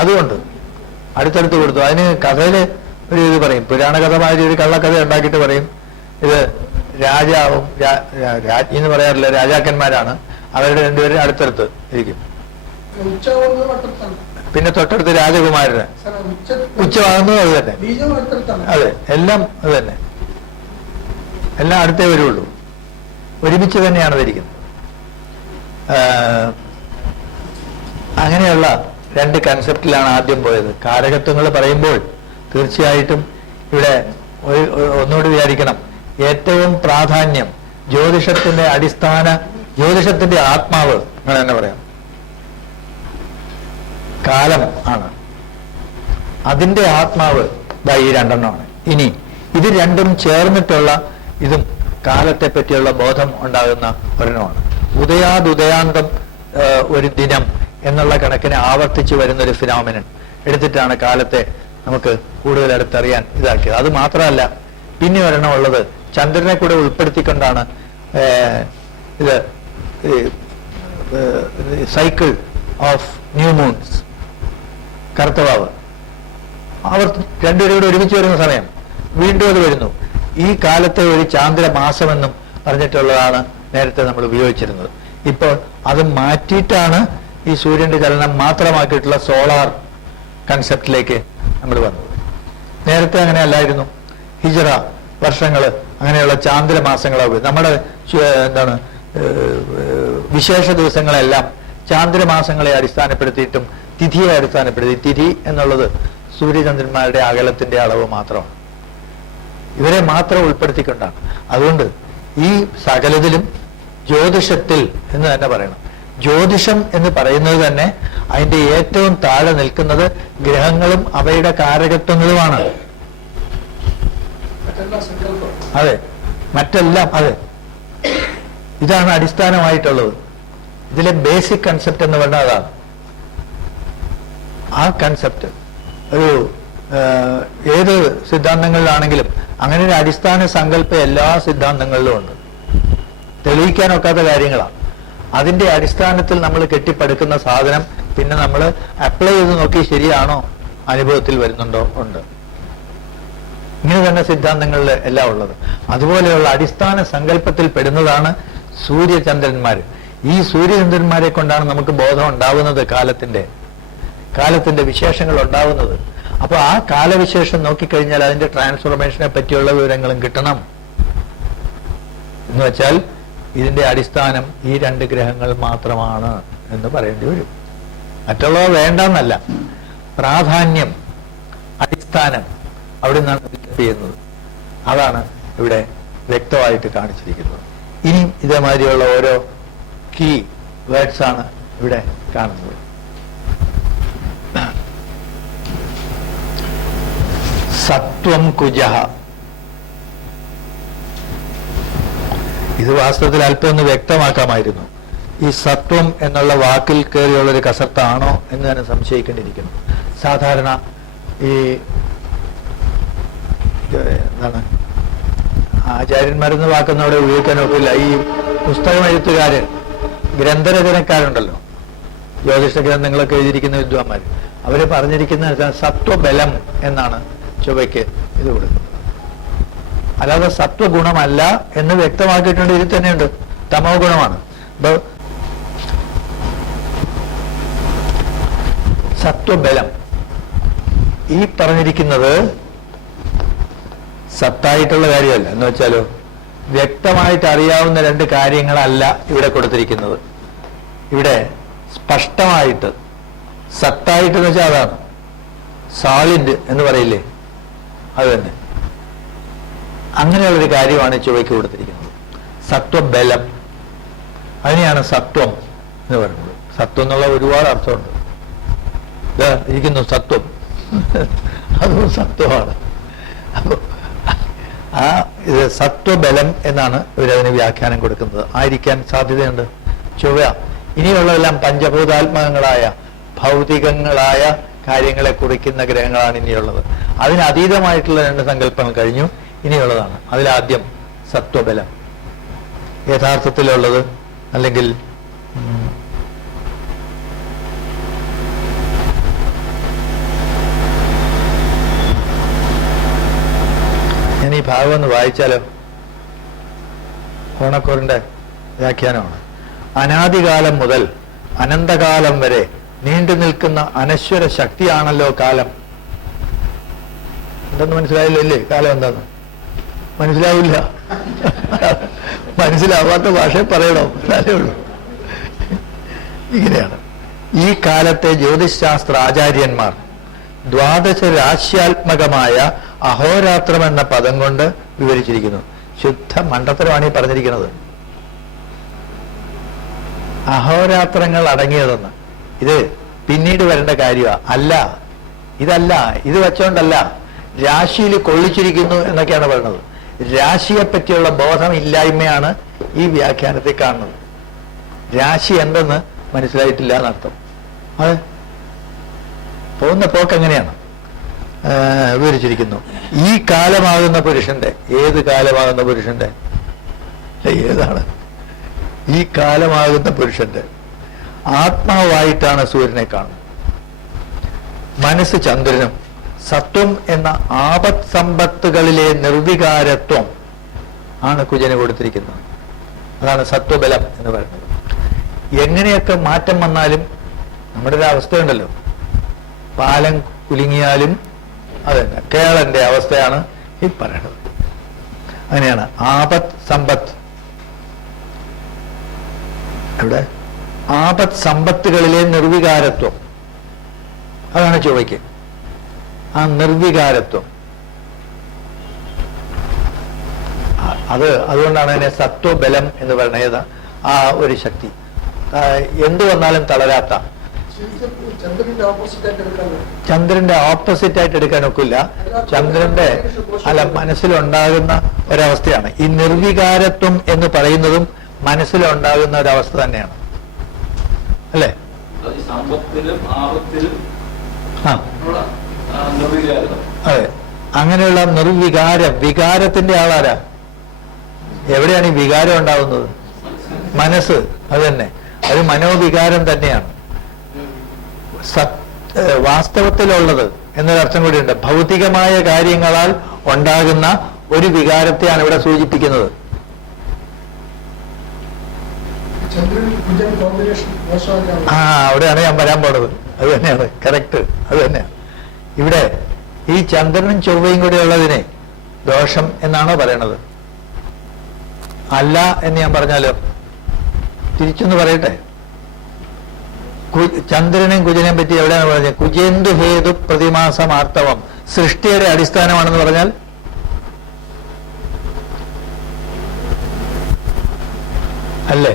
അതുകൊണ്ട് അടുത്തടുത്ത് കൊടുത്തു. അതിന് കഥയില് ഒരു ഇത് പറയും, പുരാണ കഥമാതിരി ഒരു കള്ളക്കഥ ഉണ്ടാക്കിയിട്ട് പറയും, ഇത് രാജാവും രാജ്ഞി എന്ന് പറയാറില്ല, രാജാക്കന്മാരാണ്. അവരുടെ 2 പേരും അടുത്തടുത്ത് ഇരിക്കും. പിന്നെ തൊട്ടടുത്ത് രാജകുമാരന് ഉച്ചമാകുന്നതും അത് തന്നെ. അതെ, എല്ലാം അത് തന്നെ. എല്ലാം അടുത്തേ വരുള്ളൂ. ഒരുമിച്ച് തന്നെയാണ് ധരിക്കുന്നത്. അങ്ങനെയുള്ള 2 കൺസെപ്റ്റിലാണ് ആദ്യം പോയത്. കാരകത്വങ്ങൾ പറയുമ്പോൾ തീർച്ചയായിട്ടും ഇവിടെ ഒന്നുകൂടി വിചാരിക്കണം. ഏറ്റവും പ്രാധാന്യം ജ്യോതിഷത്തിന്റെ അടിസ്ഥാന, ജ്യോതിഷത്തിന്റെ ആത്മാവ് നിങ്ങൾ തന്നെ പറയാം, കാലം ആണ്. അതിന്റെ ആത്മാവ് ഈ 2 എണ്ണമാണ്. ഇനി ഇത് 2ഉം ചേർന്നിട്ടുള്ള ഇതും കാലത്തെ പറ്റിയുള്ള ബോധം ഉണ്ടാകുന്ന ഒരെണ്ണമാണ്. ഉദയാന്തം ഒരു ദിനം എന്നുള്ള കണക്കിന് ആവർത്തിച്ചു വരുന്നൊരു ഫിനോമിനൻ എടുത്തിട്ടാണ് കാലത്തെ നമുക്ക് കൂടുതൽ അടുത്തറിയാൻ ഇതാക്കിയത്. അത് മാത്രമല്ല, പിന്നെ ഒരെണ്ണം ഉള്ളത് ചന്ദ്രനെ കൂടെ ഉൾപ്പെടുത്തിക്കൊണ്ടാണ് ഇത് സൈക്കിൾ ഓഫ് ന്യൂ മൂൺസ്, കറുത്തവാവ്. അവർ 2 പേരും കൂടെ ഒരുമിച്ച് വരുന്ന സമയം വീണ്ടും അത് വരുന്നു. ഈ കാലത്തെ ഒരു ചാന്ദ്രമാസമെന്നും പറഞ്ഞിട്ടുള്ളതാണ് നേരത്തെ നമ്മൾ ഉപയോഗിച്ചിരുന്നത്. ഇപ്പോൾ അത് മാറ്റിയിട്ടാണ് ഈ സൂര്യന്റെ ചലനം മാത്രമാക്കിയിട്ടുള്ള സോളാർ കൺസെപ്റ്റിലേക്ക് നമ്മൾ വന്നത്. നേരത്തെ അങ്ങനെ അല്ലായിരുന്നു. ഹിജറ വർഷങ്ങള് അങ്ങനെയുള്ള ചാന്ദ്രമാസങ്ങളാവും. നമ്മുടെ എന്താണ് വിശേഷ ദിവസങ്ങളെല്ലാം ചാന്ദ്രമാസങ്ങളെ അടിസ്ഥാനപ്പെടുത്തിയിട്ടും തിഥിയെ അടിസ്ഥാനപ്പെടുത്തി. തിഥി എന്നുള്ളത് സൂര്യചന്ദ്രന്മാരുടെ അകലത്തിന്റെ അളവ് മാത്രമാണ്. ഇവരെ മാത്രം ഉൾപ്പെടുത്തിക്കൊണ്ടാണ്. അതുകൊണ്ട് ഈ സകലത്തിലും ജ്യോതിഷത്തിൽ എന്ന് തന്നെ പറയണം. ജ്യോതിഷം എന്ന് പറയുന്നത് തന്നെ അതിന്റെ ഏറ്റവും താഴെ നിൽക്കുന്നത് ഗ്രഹങ്ങളും അവയുടെ കാരകത്വങ്ങളുമാണ്. അതെ, മറ്റെല്ലാം അതെ. ഇതാണ് അടിസ്ഥാനമായിട്ടുള്ളത്. ഇതിലെ ബേസിക് കൺസെപ്റ്റ് എന്ന് പറഞ്ഞാൽ അതാണ്. ആ കൺസെപ്റ്റ് ഒരു ഏത് സിദ്ധാന്തങ്ങളിലാണെങ്കിലും അങ്ങനെ ഒരു അടിസ്ഥാന സങ്കല്പം എല്ലാ സിദ്ധാന്തങ്ങളിലും ഉണ്ട്. തെളിയിക്കാനൊക്കാത്ത കാര്യങ്ങളാണ്. അതിന്റെ അടിസ്ഥാനത്തിൽ നമ്മൾ കെട്ടിപ്പടുക്കുന്ന സാധനം പിന്നെ നമ്മൾ അപ്ലൈ ചെയ്ത് നോക്കി ശരിയാണോ, അനുഭവത്തിൽ വരുന്നുണ്ടോ, ഉണ്ട്. ഇങ്ങനെ തന്നെ സിദ്ധാന്തങ്ങളിൽ എല്ലാം ഉള്ളത്. അതുപോലെയുള്ള അടിസ്ഥാന സങ്കല്പത്തിൽ പെടുന്നതാണ് സൂര്യചന്ദ്രന്മാർ. ഈ സൂര്യചന്ദ്രന്മാരെ കൊണ്ടാണ് നമുക്ക് ബോധം ഉണ്ടാവുന്നത്, കാലത്തിന്റെ വിശേഷങ്ങൾ ഉണ്ടാവുന്നത്. അപ്പൊ ആ കാലവിശേഷം നോക്കിക്കഴിഞ്ഞാൽ അതിന്റെ ട്രാൻസ്ഫോർമേഷനെ പറ്റിയുള്ള വിവരങ്ങളും കിട്ടണം. എന്ന് വെച്ചാൽ ഇതിന്റെ അടിസ്ഥാനം ഈ 2 ഗ്രഹങ്ങൾ മാത്രമാണ് എന്ന് പറയേണ്ടി വരും. മറ്റുള്ളവ വേണ്ടെന്നല്ല, പ്രാധാന്യം, അടിസ്ഥാനം അവിടെ നിന്നാണ് പിക്കപ്പ് ചെയ്യുന്നത്. അതാണ് ഇവിടെ വ്യക്തമായിട്ട് കാണിച്ചിരിക്കുന്നത്. ഇനിയും ഇതേമാതിരിയുള്ള ഓരോ കീ വേർഡ്സ് ആണ് ഇവിടെ കാണുന്നത്. സത്വം കുജഃ. ഇത് വാസ്തവത്തിൽ അല്പം ഒന്ന് വ്യക്തമാക്കാമായിരുന്നു. ഈ സത്വം എന്നുള്ള വാക്കിൽ കയറിയുള്ളൊരു കസർത്താണോ എന്ന് തന്നെ സംശയിക്കേണ്ടിയിരിക്കുന്നു. സാധാരണ ഈ എന്താണ് ആചാര്യന്മാരെന്ന് വാക്കൊന്നും അവിടെ ഉപയോഗിക്കാൻ ഒക്കില്ല. ഈ പുസ്തകം എഴുത്തുകാര്, ഗ്രന്ഥരചനക്കാരുണ്ടല്ലോ, ജ്യോതിഷ ഗ്രന്ഥങ്ങളൊക്കെ എഴുതിയിരിക്കുന്ന വിദ്വാന്മാർ, അവര് പറഞ്ഞിരിക്കുന്ന സത്വബലം എന്നാണ് ചൊവ്വയ്ക്ക് ഇത് കൊടുക്കുന്നത്. അല്ലാതെ സത്വഗുണമല്ല എന്ന് വ്യക്തമാക്കിയിട്ടുണ്ട്. ഇതിൽ തന്നെയുണ്ട്, തമോ ഗുണമാണ്. അപ്പൊ സത്വബലം ഈ പറഞ്ഞിരിക്കുന്നത് സത്തായിട്ടുള്ള കാര്യമല്ല. എന്ന് വെച്ചാലോ, വ്യക്തമായിട്ട് അറിയാവുന്ന 2 കാര്യങ്ങളല്ല ഇവിടെ കൊടുത്തിരിക്കുന്നത്. ഇവിടെ സ്പഷ്ടമായിട്ട് സത്തായിട്ട് എന്ന് വെച്ചാൽ അതാണ് സോളിഡ് എന്ന് പറയില്ലേ, അത് തന്നെ. അങ്ങനെയുള്ളൊരു കാര്യമാണ് ചൊവ്വയ്ക്ക് കൊടുത്തിരിക്കുന്നത്. സത്വബലം, അതിനെയാണ് സത്വം എന്ന് പറയുന്നത്. സത്വം എന്നുള്ള ഒരുപാട് അർത്ഥമുണ്ട്. ഇരിക്കുന്നു സത്വം, അതും സത്വമാണ്. അപ്പൊ ആ ഇത് സത്വബലം എന്നാണ് ഇവരതിന് വ്യാഖ്യാനം കൊടുക്കുന്നത്. ആയിരിക്കാൻ സാധ്യതയുണ്ട് ചൊവ്വ. ഇനിയുള്ളതെല്ലാം പഞ്ചഭൂതാത്മകങ്ങളായ ഭൗതികങ്ങളായ കാര്യങ്ങളെ കുറിക്കുന്ന ഗ്രഹങ്ങളാണ് ഇനിയുള്ളത്. അതിനതീതമായിട്ടുള്ള 2 സങ്കല്പങ്ങൾ കഴിഞ്ഞു. ഇനിയുള്ളതാണ് അതിലാദ്യം സത്വബലം. യഥാർത്ഥത്തിലുള്ളത് അല്ലെങ്കിൽ ഞാൻ ഈ ഭാഗം ഒന്ന് വായിച്ചാലോ? ഓണക്കോറിന്റെ വ്യാഖ്യാനമാണ്. അനാദികാലം മുതൽ അനന്തകാലം വരെ നീണ്ടു നിൽക്കുന്ന അനശ്വര ശക്തിയാണല്ലോ കാലം. എന്തെന്ന് മനസ്സിലായില്ലോ ഇല്ലേ? കാലം എന്താന്ന് മനസ്സിലാവില്ല. മനസ്സിലാവാത്ത ഭാഷ പറയണോ? അതേ ഉള്ളൂ. ഇങ്ങനെയാണ് ഈ കാലത്തെ ജ്യോതിശാസ്ത്ര ആചാര്യന്മാർ ദ്വാദശ രാശ്യാത്മകമായ അഹോരാത്രം എന്ന പദം കൊണ്ട് വിവരിച്ചിരിക്കുന്നു. ശുദ്ധ മണ്ടത്തരമാണ് ഈ പറഞ്ഞിരിക്കുന്നത്. അഹോരാത്രങ്ങൾ അടങ്ങിയതെന്ന്. ഇത് പിന്നീട് വരേണ്ട കാര്യമാണ്. അല്ല, ഇതല്ല, ഇത് വെച്ചോണ്ടല്ല, രാശിയിൽ കൊള്ളിച്ചിരിക്കുന്നു എന്നൊക്കെയാണ് പറയുന്നത്. രാശിയെ പറ്റിയുള്ള ബോധം ഇല്ലായ്മയാണ് ഈ വ്യാഖ്യാനത്തിൽ കാണുന്നത്. രാശി എന്തെന്ന് മനസ്സിലായിട്ടില്ല എന്നർത്ഥം. അതെ, പോകുന്ന പോക്ക് എങ്ങനെയാണ് വിവരിച്ചിരിക്കുന്നു. ഈ കാലമാകുന്ന പുരുഷന്റെ, ഏത് കാലമാകുന്ന പുരുഷന്റെ, ഏതാണ് ഈ കാലമാകുന്ന പുരുഷന്റെ ആത്മാവായിട്ടാണ് സൂര്യനെ കാണുന്നത്. മനസ്സ് ചന്ദ്രനും സത്വം എന്ന ആപത് സമ്പത്തുകളിലെ നിർവികാരത്വം ആണ് കുജന് കൊടുത്തിരിക്കുന്നത്. അതാണ് സത്വബലം എന്ന് പറയുന്നത്. എങ്ങനെയൊക്കെ മാറ്റം വന്നാലും നമ്മുടെ ഒരു അവസ്ഥയുണ്ടല്ലോ, പാലം കുലുങ്ങിയാലും അതന്നെ കേളന്റെ അവസ്ഥയാണ് ഈ പറയണത്. അങ്ങനെയാണ് ആപത് സമ്പത്ത്. ഇവിടെ ആപത് സമ്പത്തുകളിലെ നിർവികാരത്വം, അതാണ് ചൊവ്വയ്ക്ക്. ആ നിർവികാരത്വം, അതുകൊണ്ടാണ് അതിനെ സത്വബലം എന്ന് പറയുന്നത്. ആ ഒരു ശക്തി എന്തു വന്നാലും തളരാത്ത, ചന്ദ്രന്റെ ഓപ്പോസിറ്റ് ആയിട്ട് എടുക്കാൻ ഒക്കില്ല. ചന്ദ്രന്റെ മനസ്സിലുണ്ടാകുന്ന ഒരവസ്ഥയാണ് ഈ നിർവികാരത്വം എന്ന് പറയുന്നതും. മനസ്സിലുണ്ടാകുന്ന ഒരവസ്ഥ തന്നെയാണ്, അല്ലേ? അതെ, അങ്ങനെയുള്ള നിർവികാരം, വികാരത്തിന്റെ ആളാരാ? എവിടെയാണ് ഈ വികാരം ഉണ്ടാകുന്നത്? മനസ്സ്. അത് തന്നെ, അത് മനോവികാരം തന്നെയാണ്. വാസ്തവത്തിലുള്ളത് എന്നൊരർത്ഥം കൂടിയുണ്ട്. ഭൗതികമായ കാര്യങ്ങളാൽ ഉണ്ടാകുന്ന ഒരു വികാരത്തെയാണ് ഇവിടെ സൂചിപ്പിക്കുന്നത്. അവിടെയാണ് ഞാൻ വരാൻ പോണത്. അത് തന്നെയാണ് കറക്റ്റ്. അത് തന്നെയാണ് ഇവിടെ ഈ ചന്ദ്രനും ചൊവ്വയും കൂടെ ഉള്ളതിനെ ദോഷം എന്നാണോ പറയണത്? അല്ല എന്ന് ഞാൻ പറഞ്ഞാലോ? തിരിച്ചൊന്ന് പറയട്ടെ. ചന്ദ്രനെയും കുജനെയും പറ്റി എവിടെയാണ് പറഞ്ഞത്? കുജേന്ദു ഹേതു പ്രതിമാസമാർത്തവം, സൃഷ്ടിയുടെ അടിസ്ഥാനമാണെന്ന് പറഞ്ഞാൽ അല്ലേ?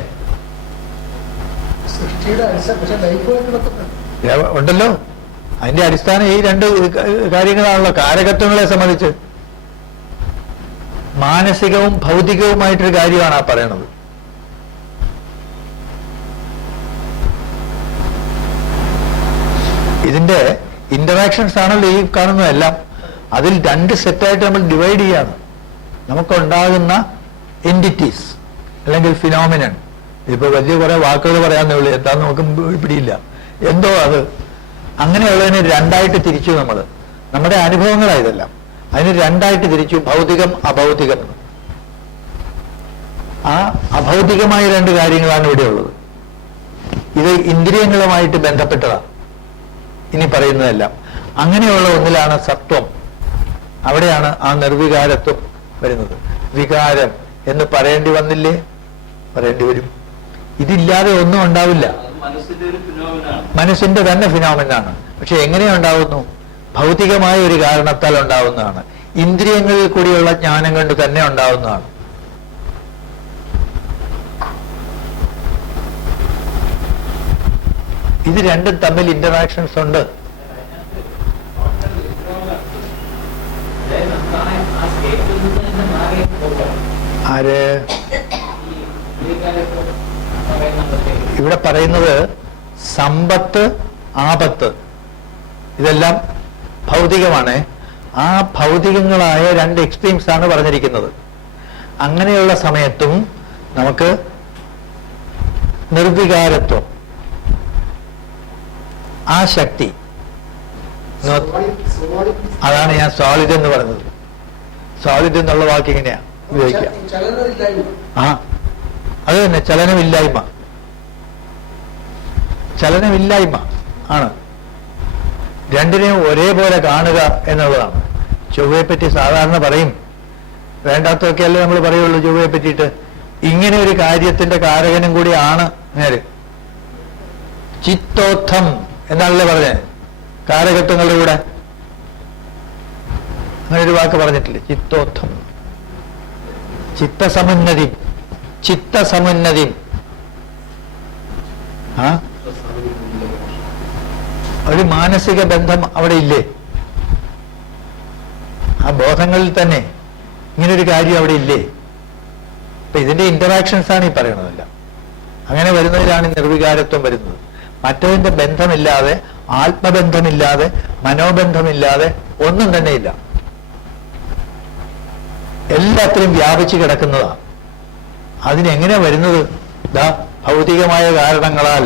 ഉണ്ടല്ലോ. അതിന്റെ അടിസ്ഥാനം ഈ രണ്ട് കാര്യങ്ങളാണല്ലോ. കാരകത്വങ്ങളെ സംബന്ധിച്ച് മാനസികവും ഭൗതികവുമായിട്ടൊരു കാര്യമാണ് ആ പറയണത്. ഇതിന്റെ ഇന്ററാക്ഷൻസ് ആണല്ലോ ഈ കാണുന്നതെല്ലാം. അതിൽ രണ്ട് സെറ്റായിട്ട് നമ്മൾ ഡിവൈഡ് ചെയ്യാണ്. നമുക്കുണ്ടാകുന്ന എൻറ്റിറ്റീസ് അല്ലെങ്കിൽ ഫിനോമിനൻ. ഇപ്പൊ വലിയ കുറെ വാക്കുകൾ പറയാന്നേ ഉള്ളൂ, എന്താന്ന് നമുക്ക് പിടിയില്ല. എന്തോ അത് അങ്ങനെയുള്ളതിനെ രണ്ടായിട്ട് തിരിച്ചു. നമ്മുടെ അനുഭവങ്ങളായതെല്ലാം അതിന് രണ്ടായിട്ട് തിരിച്ചു, ഭൗതികം അഭൗതികം. ആ അഭൗതികമായ രണ്ട് കാര്യങ്ങളാണ് ഇവിടെ ഉള്ളത്. ഇത് ഇന്ദ്രിയങ്ങളുമായിട്ട് ബന്ധപ്പെട്ടതാണ് ഇനി പറയുന്നതെല്ലാം. അങ്ങനെയുള്ള ഒന്നിലാണ് സത്വം. അവിടെയാണ് ആ നിർവികാരത്വം വരുന്നത്. വികാരം എന്ന് പറയേണ്ടി വന്നില്ലേ? പറയേണ്ടി വരും. ഇതില്ലാതെ ഒന്നും ഉണ്ടാവില്ല. മനസ്സിന്റെ തന്നെ ഫിനോമിനാണ്. പക്ഷെ എങ്ങനെ ഉണ്ടാവുന്നു? ഭൗതികമായ ഒരു കാരണത്താൽ ഉണ്ടാവുന്നതാണ്. ഇന്ദ്രിയങ്ങളിൽ കൂടിയുള്ള ജ്ഞാനം കൊണ്ട് തന്നെ ഉണ്ടാവുന്നതാണ്. ഇത് രണ്ടും തമ്മിൽ ഇന്ററാക്ഷൻസ് ഉണ്ട്. ആര് ഇവിടെ പറയുന്നത്? സമ്പത്ത്, ആപത്ത്, ഇതെല്ലാം ഭൗതികമാണ്. ആ ഭൗതികങ്ങളായ രണ്ട് എക്സ്ട്രീംസ് ആണ് പറഞ്ഞിരിക്കുന്നത്. അങ്ങനെയുള്ള സമയത്തും നമുക്ക് നിർവികാരത്വം, ആ ശക്തി, അതാണ് ഞാൻ സോളിഡ് എന്ന് പറഞ്ഞത്. സോളിഡ് എന്നുള്ള വാക്ക് ഇങ്ങനെയാ ഉപയോഗിക്കുക. ആ അത് തന്നെ, ചലനമില്ലായ്മ. ചലനമില്ലായ്മ ആണ്. രണ്ടിനെയും ഒരേപോലെ കാണുക എന്നുള്ളതാണ്. ചൊവ്വയെപ്പറ്റി സാധാരണ പറയും, വേണ്ടാത്തതൊക്കെ അല്ലേ നമ്മൾ പറയുള്ളൂ ചൊവ്വയെ പറ്റിയിട്ട്. ഇങ്ങനെ ഒരു കാര്യത്തിന്റെ കാരകനും കൂടിയാണ് നേര്. ചിത്തോത്ഥം എന്നാണല്ലേ പറഞ്ഞത്? കാരകത്വങ്ങളുടെ കൂടെ അങ്ങനെ ഒരു വാക്ക് പറഞ്ഞിട്ടില്ലേ? ചിത്തോത്ഥം, ചിത്തസമുന്നതി. ചിത്തസമുന്നതി ഒരു മാനസിക ബന്ധം അവിടെ ഇല്ലേ? ആ ബോധങ്ങളിൽ തന്നെ ഇങ്ങനൊരു കാര്യം അവിടെ ഇല്ലേ? അപ്പൊ ഇതിന്റെ ഇന്ററാക്ഷൻസ് ആണ് ഈ പറയണതല്ല. അങ്ങനെ വരുന്നതിലാണ് നിർവികാരത്വം വരുന്നത്. മറ്റതിന്റെ ബന്ധമില്ലാതെ, ആത്മബന്ധമില്ലാതെ, മനോബന്ധമില്ലാതെ ഒന്നും തന്നെ ഇല്ല. എല്ലാത്തിലും വ്യാപിച്ചു കിടക്കുന്നതാണ്. അതിനെങ്ങനെ വരുന്നത്? ഭൗതികമായ കാരണങ്ങളാൽ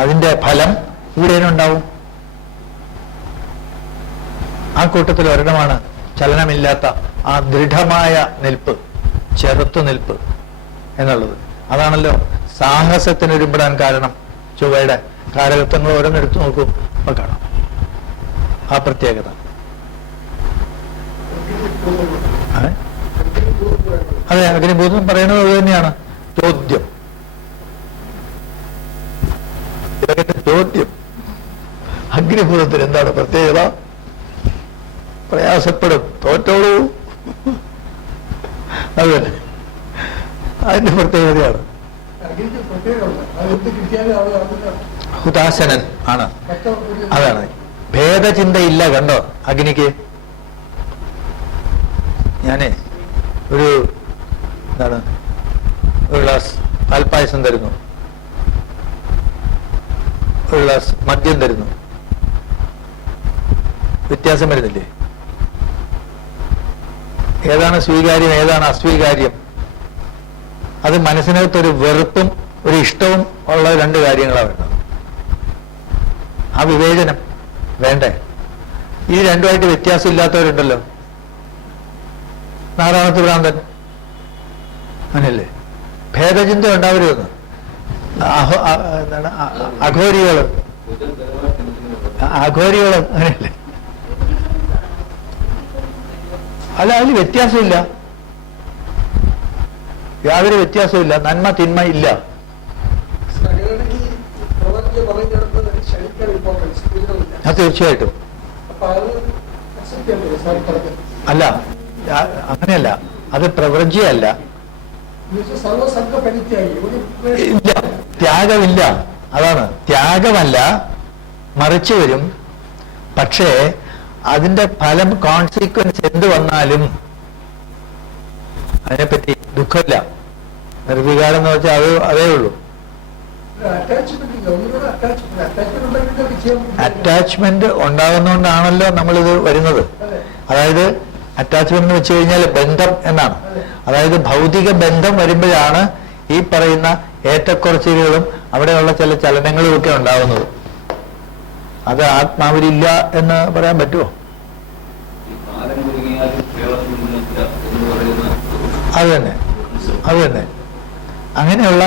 അതിന്റെ ഫലം ഇവിടെ ഉണ്ടാവും. ആ കൂട്ടത്തിൽ ഒരെണ്ണമാണ് ചലനമില്ലാത്ത ആ ദൃഢമായ നിൽപ്പ്, ചെറുത്തു നിൽപ്പ് എന്നുള്ളത്. അതാണല്ലോ സാഹസത്തിനൊരുമ്പെടാൻ കാരണം. ചൊവ്വയുടെ കാരകത്വങ്ങൾ ഓരോന്നെടുത്ത് നോക്കും, അപ്പൊ കാണാം ആ പ്രത്യേകത. അതെ, അഗ്നിഭൂതം പറയുന്നത് അത് തന്നെയാണ്. ചോദ്യം, ചോദ്യം. അഗ്നിഭൂതത്തിന് എന്താണ് പ്രത്യേകത? പ്രയാസപ്പെടും, തോറ്റോളൂ. അതുതന്നെ അതിന്റെ പ്രത്യേകതയാണ്. ഹുതാശനൻ ആണ്. അതാണ്. ഭേദചിന്തയില്ല. കണ്ടോ അഗ്നിക്ക്? ഞാനേ ഒരു ഗ്ലാസ് പാൽപ്പായസം തരുന്നു, ഒരു ഗ്ലാസ് മദ്യം തരുന്നു. വ്യത്യാസം വരുന്നില്ലേ? ഏതാണ് സ്വീകാര്യം, ഏതാണ് അസ്വീകാര്യം? അത് മനസ്സിനകത്തൊരു വെറുപ്പും ഒരു ഇഷ്ടവും ഉള്ള രണ്ട് കാര്യങ്ങളാണ് വരുന്നത്. ആ വിവേചനം വേണ്ടേ? ഈ രണ്ടുമായിട്ട് വ്യത്യാസം ഇല്ലാത്തവരുണ്ടല്ലോ. നാരായണത്ത് ഭ്രാന്തൻ അങ്ങനെയല്ലേ? ഭേദചിന്ത ഉണ്ടാവരുമെന്ന്. എന്താണ് അഘോരികള് അങ്ങനെയല്ലേ? അല്ല, അതിൽ വ്യത്യാസമില്ല, യാതൊരു വ്യത്യാസമില്ല. നന്മ തിന്മ ഇല്ല. അത് തീർച്ചയായിട്ടും അല്ല, അങ്ങനെയല്ല. അത് പ്രവൃത്തിയല്ല. ഇല്ല, ത്യാഗമില്ല. അതാണ്, ത്യാഗമല്ല, മറിച്ചു വരും. പക്ഷേ അതിന്റെ ഫലം, കോൺസിക്വൻസ് എന്ത് വന്നാലും അതിനെപ്പറ്റി ദുഃഖമില്ല. നിർവികാരം എന്ന് വെച്ചാൽ അതേ ഉള്ളൂ. അറ്റാച്ച്മെന്റ് ഉണ്ടാകുന്നതുകൊണ്ടാണല്ലോ നമ്മളിത് വരുന്നത്. അതായത് അറ്റാച്ച്മെന്റ് എന്ന് വെച്ച് കഴിഞ്ഞാൽ ബന്ധം എന്നാണ്. അതായത് ഭൗതിക ബന്ധം വരുമ്പോഴാണ് ഈ പറയുന്ന ഏറ്റക്കുറച്ചിലുകളും അവിടെയുള്ള ചില ചലനങ്ങളും ഒക്കെ ഉണ്ടാകുന്നത്. അത് ആത്മാവിലില്ല എന്ന് പറയാൻ പറ്റുമോ? അത് തന്നെ അങ്ങനെയുള്ള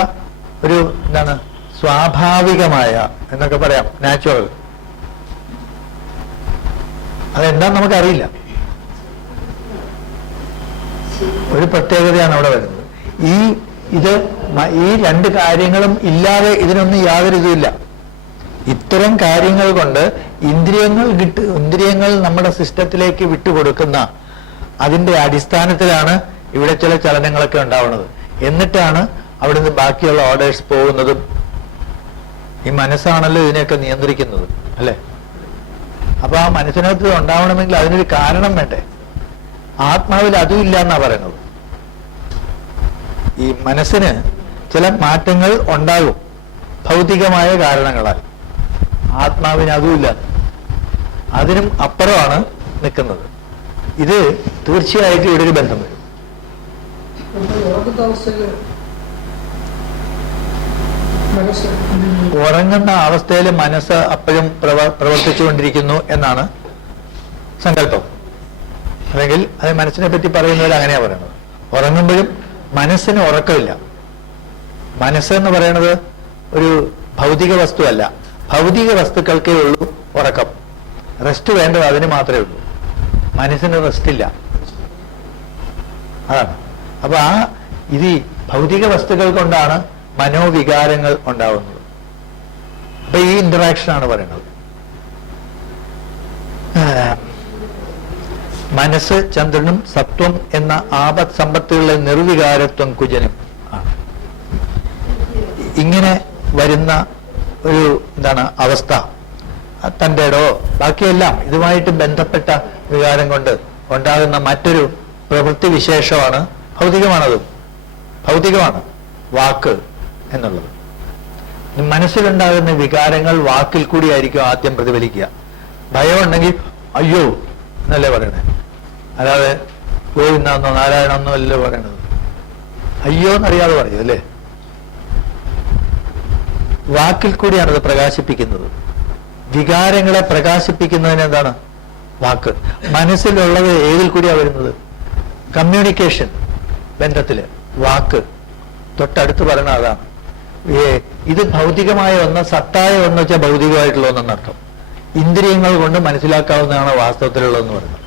ഒരു എന്താണ് സ്വാഭാവികമായ എന്നൊക്കെ പറയാം, നാച്ചുറൽ. അതെന്താന്ന് നമുക്കറിയില്ല. ഒരു പ്രത്യേകതയാണ് അവിടെ വരുന്നത്. ഈ രണ്ട് കാര്യങ്ങളും ഇല്ലാതെ ഇതിനൊന്നും യാതൊരു ഇതുമില്ല. ഇത്തരം കാര്യങ്ങൾ കൊണ്ട് ഇന്ദ്രിയങ്ങൾ നമ്മുടെ സിസ്റ്റത്തിലേക്ക് വിട്ടുകൊടുക്കുന്ന അതിന്റെ അടിസ്ഥാനത്തിലാണ് ഇവിടെ ചില ചലനങ്ങളൊക്കെ ഉണ്ടാവുന്നത്. എന്നിട്ടാണ് അവിടുന്ന് ബാക്കിയുള്ള ഓർഡേഴ്സ് പോകുന്നതും. ഈ മനസ്സാണല്ലോ ഇതിനെയൊക്കെ നിയന്ത്രിക്കുന്നത്, അല്ലെ? അപ്പൊ ആ മനസ്സിനകത്ത് ഉണ്ടാവണമെങ്കിൽ അതിനൊരു കാരണം വേണ്ടേ? ആത്മാവിൽ അതും ഇല്ല എന്നാ പറയുന്നത്. ഈ മനസ്സിന് ചില മാറ്റങ്ങൾ ഉണ്ടാകും ഭൗതികമായ കാരണങ്ങളാൽ. ആത്മാവിന് അതുമില്ല, അതിനും അപ്പുറമാണ് നിൽക്കുന്നത്. ഇത് തീർച്ചയായിട്ടും ഇവിടെ ഒരു ബന്ധം വരും. ഉറങ്ങുന്ന അവസ്ഥയിൽ മനസ്സ് അപ്പോഴും പ്രവർത്തിച്ചുകൊണ്ടിരിക്കുന്നു എന്നാണ് സങ്കല്പം. അല്ലെങ്കിൽ അത് മനസ്സിനെ പറ്റി പറയുന്നവർ അങ്ങനെയാ പറയുന്നത്. ഉറങ്ങുമ്പോഴും മനസ്സിന് ഉറക്കമില്ല. മനസ്സെന്ന് പറയുന്നത് ഒരു ഭൗതിക വസ്തുവല്ല. ഭൗതിക വസ്തുക്കൾക്കേ ഉള്ളൂ ഉറക്കം. റെസ്റ്റ് വേണ്ടത് അതിന് മാത്രമേ ഉള്ളൂ. മനസ്സിന് റെസ്റ്റ് ഇല്ല. അതാണ്. അപ്പൊ ഇത് ഭൗതിക വസ്തുക്കൾ കൊണ്ടാണ് മനോവികാരങ്ങൾ ഉണ്ടാവുന്നത്. അപ്പൊ ഈ ഇന്ററാക്ഷൻ ആണ് പറയുന്നത്. മനസ്സ് ചന്ദ്രനും സത്വം എന്ന ആപത് സമ്പത്തുകളിലെ നിർവികാരത്വം കുജനും ആണ്. ഇങ്ങനെ വരുന്ന ഒരു അവസ്ഥ, തൻ്റെ ഇടോ ബാക്കിയെല്ലാം ഇതുമായിട്ട് ബന്ധപ്പെട്ട വികാരം കൊണ്ട് ഉണ്ടാകുന്ന മറ്റൊരു പ്രവൃത്തി വിശേഷമാണ് ഭൗതികമാണതും. ഭൗതികമാണ് വാക്ക് എന്നുള്ളത്. മനസ്സിലുണ്ടാകുന്ന വികാരങ്ങൾ വാക്കിൽ കൂടിയായിരിക്കും ആദ്യം പ്രതിഫലിക്കുക. ഭയമുണ്ടെങ്കിൽ അയ്യോ എന്നല്ലേ പറയണേ, അല്ലാതെ ഗോവിന്ദാന്നോ നാരായണെന്നോ അല്ലേ പറയണത്. അയ്യോ എന്നറിയാതെ പറയും അല്ലേ? വാക്കിൽ കൂടിയാണത് പ്രകാശിപ്പിക്കുന്നത്. വികാരങ്ങളെ പ്രകാശിപ്പിക്കുന്നതിന് എന്താണ്? വാക്ക്. മനസ്സിലുള്ളത് ഏതിൽ കൂടിയാ വരുന്നത്? കമ്മ്യൂണിക്കേഷൻ ബന്ധത്തില് വാക്ക് തൊട്ടടുത്ത് പറയണ അതാണ്. ഇത് ഭൗതികമായ ഒന്ന്, സത്തായ ഒന്ന് വെച്ചാൽ ഭൗതികമായിട്ടുള്ള ഒന്നെന്നർത്ഥം. ഇന്ദ്രിയങ്ങൾ കൊണ്ട് മനസ്സിലാക്കാവുന്നതാണ് വാസ്തവത്തിലുള്ളതെന്ന് പറയുന്നത്.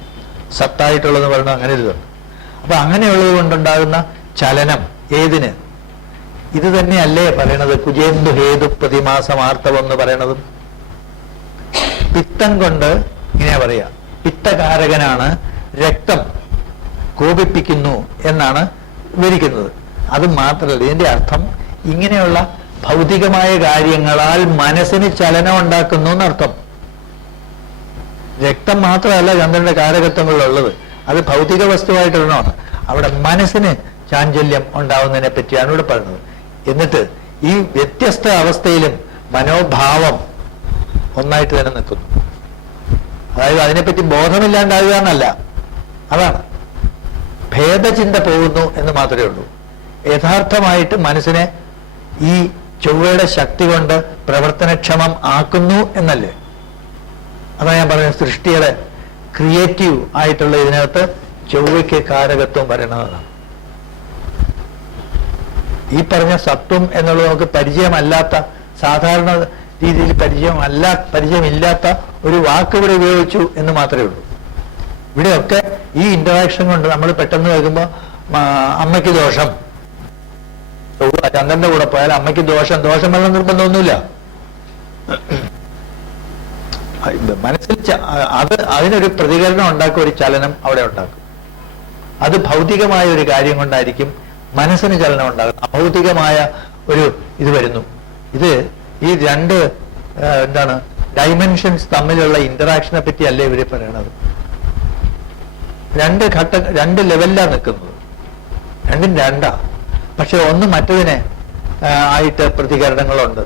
സത്തായിട്ടുള്ളതെന്ന് പറയുന്നത് അങ്ങനെ ഒരു ഇതുണ്ട്. അപ്പൊ അങ്ങനെയുള്ളത് കൊണ്ടുണ്ടാകുന്ന ചലനം ഏതിന്? ഇത് തന്നെയല്ലേ പറയണത് കുജേന്ദു ഹേതു പ്രതിമാസമാർത്തവം എന്ന് പറയണതും. പിത്തം കൊണ്ട് ഇങ്ങനെ പറയാ, പിത്തകാരകനാണ്, രക്തം കോപിപ്പിക്കുന്നു എന്നാണ് വിവരിക്കുന്നത്. അത് മാത്രമല്ല, ഇതിന്റെ അർത്ഥം ഇങ്ങനെയുള്ള ഭൗതികമായ കാര്യങ്ങളാൽ മനസ്സിന് ചലനം ഉണ്ടാക്കുന്നു എന്നർത്ഥം. രക്തം മാത്രമല്ല ചന്ദ്രന്റെ കാരകത്വങ്ങളിലുള്ളത്, അത് ഭൗതിക വസ്തുവായിട്ടുള്ളതാണ്. അവിടെ മനസ്സിന് ചാഞ്ചല്യം ഉണ്ടാവുന്നതിനെ പറ്റിയാണ് ഇവിടെ പറയുന്നത്. എന്നിട്ട് ഈ വ്യത്യസ്ത അവസ്ഥയിലും മനോഭാവം ഒന്നായിട്ട് തന്നെ നിൽക്കുന്നു. അതായത് അതിനെപ്പറ്റി ബോധമില്ലാണ്ടാകുക എന്നല്ല, അതാണ്. ഭേദചിന്ത പോകുന്നു എന്ന് മാത്രമേ ഉള്ളൂ. യഥാർത്ഥമായിട്ട് മനസ്സിനെ ഈ ചൊവ്വയുടെ ശക്തി കൊണ്ട് പ്രവർത്തനക്ഷമം ആക്കുന്നു എന്നല്ലേ. അതാ ഞാൻ പറഞ്ഞ സൃഷ്ടിയുടെ ക്രിയേറ്റീവ് ആയിട്ടുള്ള ഇതിനകത്ത് ചൊവ്വയ്ക്ക് കാരകത്വം വരണതാണ്. ഈ പറഞ്ഞ സത്വം എന്നുള്ളത് നമുക്ക് പരിചയമല്ലാത്ത, സാധാരണ രീതിയിൽ പരിചയമില്ലാത്ത ഒരു വാക്ക് ഇവിടെ ഉപയോഗിച്ചു എന്ന് മാത്രമേ ഉള്ളൂ. ഇവിടെയൊക്കെ ഈ ഇന്ററാക്ഷൻ കൊണ്ട് നമ്മൾ പെട്ടെന്ന് കേൾക്കുമ്പോൾ അമ്മയ്ക്ക് ദോഷം, ചന്ദ്രന്റെ കൂടെ പോയാൽ അമ്മയ്ക്ക് ദോഷം വല്ല നിർബന്ധമൊന്നുമില്ല. മനസ്സിൽ അതിനൊരു പ്രതികരണം ഉണ്ടാക്കും, ഒരു ചലനം അവിടെ ഉണ്ടാക്കും. അത് ഭൗതികമായ ഒരു കാര്യം കൊണ്ടായിരിക്കും മനസ്സിന് ചലനം ഉണ്ടാകും. അഭൗതികമായ ഒരു ഇത് വരുന്നു. ഇത് ഈ രണ്ട് ഡൈമെൻഷൻസ് തമ്മിലുള്ള ഇന്ററാക്ഷനെ പറ്റിയല്ലേ ഇവര് പറയണത്. രണ്ട് ലെവലിലാണ് നിൽക്കുന്നത്, രണ്ടും രണ്ടാ. പക്ഷെ ഒന്ന് മറ്റതിനെ ആയിട്ട് പ്രതികരണങ്ങളുണ്ട്.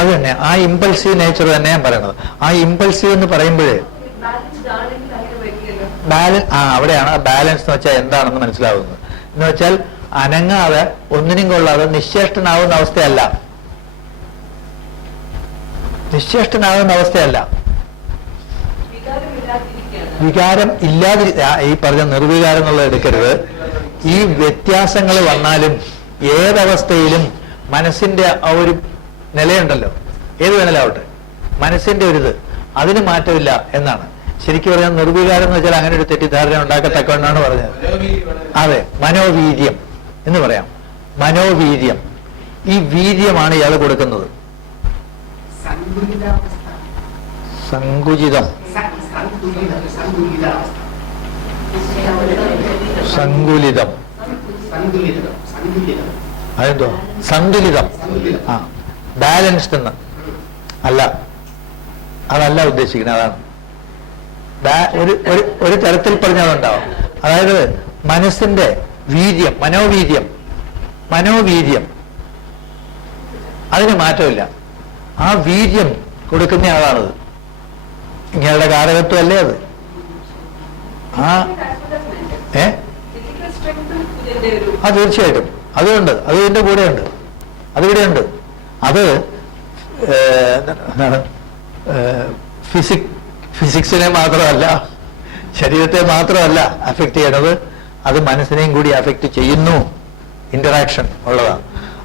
അത് തന്നെ, ആ ഇമ്പൾസീവ് നേച്ചർ തന്നെ ഞാൻ പറയണത്. ആ ഇമ്പൾസീവ് എന്ന് പറയുമ്പോഴേ അവിടെയാണ് ബാലൻസ് എന്ന് വെച്ചാൽ എന്താണെന്ന് മനസ്സിലാവുന്നത്. എന്ന് വെച്ചാൽ അനങ്ങാതെ ഒന്നിനും കൊള്ളാതെ നിശ്ചേഷ്ടനാവുന്ന അവസ്ഥയല്ല, വികാരം ഈ പറഞ്ഞ നിർവികാരം എന്നുള്ളത് എടുക്കരുത്. ഈ വ്യത്യാസങ്ങൾ വന്നാലും ഏതവസ്ഥയിലും മനസ്സിന്റെ ആ ഒരു നിലയുണ്ടല്ലോ, ഏത് വേണേലാവട്ടെ, മനസ്സിന്റെ ഒരിത് അതിന് മാറ്റമില്ല എന്നാണ് ശരിക്കും പറഞ്ഞാൽ. നിർവികാരം എന്ന് വെച്ചാൽ അങ്ങനെ ഒരു തെറ്റിദ്ധാരണ ഉണ്ടാക്കത്തക്കൊണ്ടാണ് പറഞ്ഞത്. അതെ, മനോവീര്യം എന്ന് പറയാം. മനോവീര്യം, ഈ വീര്യമാണ് ഇയാൾ കൊടുക്കുന്നത്. സങ്കുചിതം, സങ്കുലിതം, അതെന്തോ സന്തുലിതം. ആ, ബാലൻസ്ഡ് എന്ന് അല്ല, അതല്ല ഉദ്ദേശിക്കുന്നത്. അതാണ് ഒരു തരത്തിൽ പറഞ്ഞതുണ്ടാവും. അതായത് മനസ്സിന്റെ വീര്യം, മനോവീര്യം അതിന് മാറ്റമില്ല. ആ വീര്യം കൊടുക്കുന്ന ആളാണത്. ഇങ്ങനെയുള്ള കാരകത്വം അല്ലേ അത്? തീർച്ചയായിട്ടും അതുകൊണ്ട് അത് ഇതിന്റെ കൂടെയുണ്ട്, അതിവിടെയുണ്ട്. അത് എന്താണ്, ഫിസിക്സിനെ മാത്രമല്ല, ശരീരത്തെ മാത്രമല്ല അഫക്റ്റ് ചെയ്യണത്, അത് മനസ്സിനെയും കൂടി അഫക്റ്റ് ചെയ്യുന്നു. ഇന്ററാക്ഷൻ ഉള്ളതാണ്.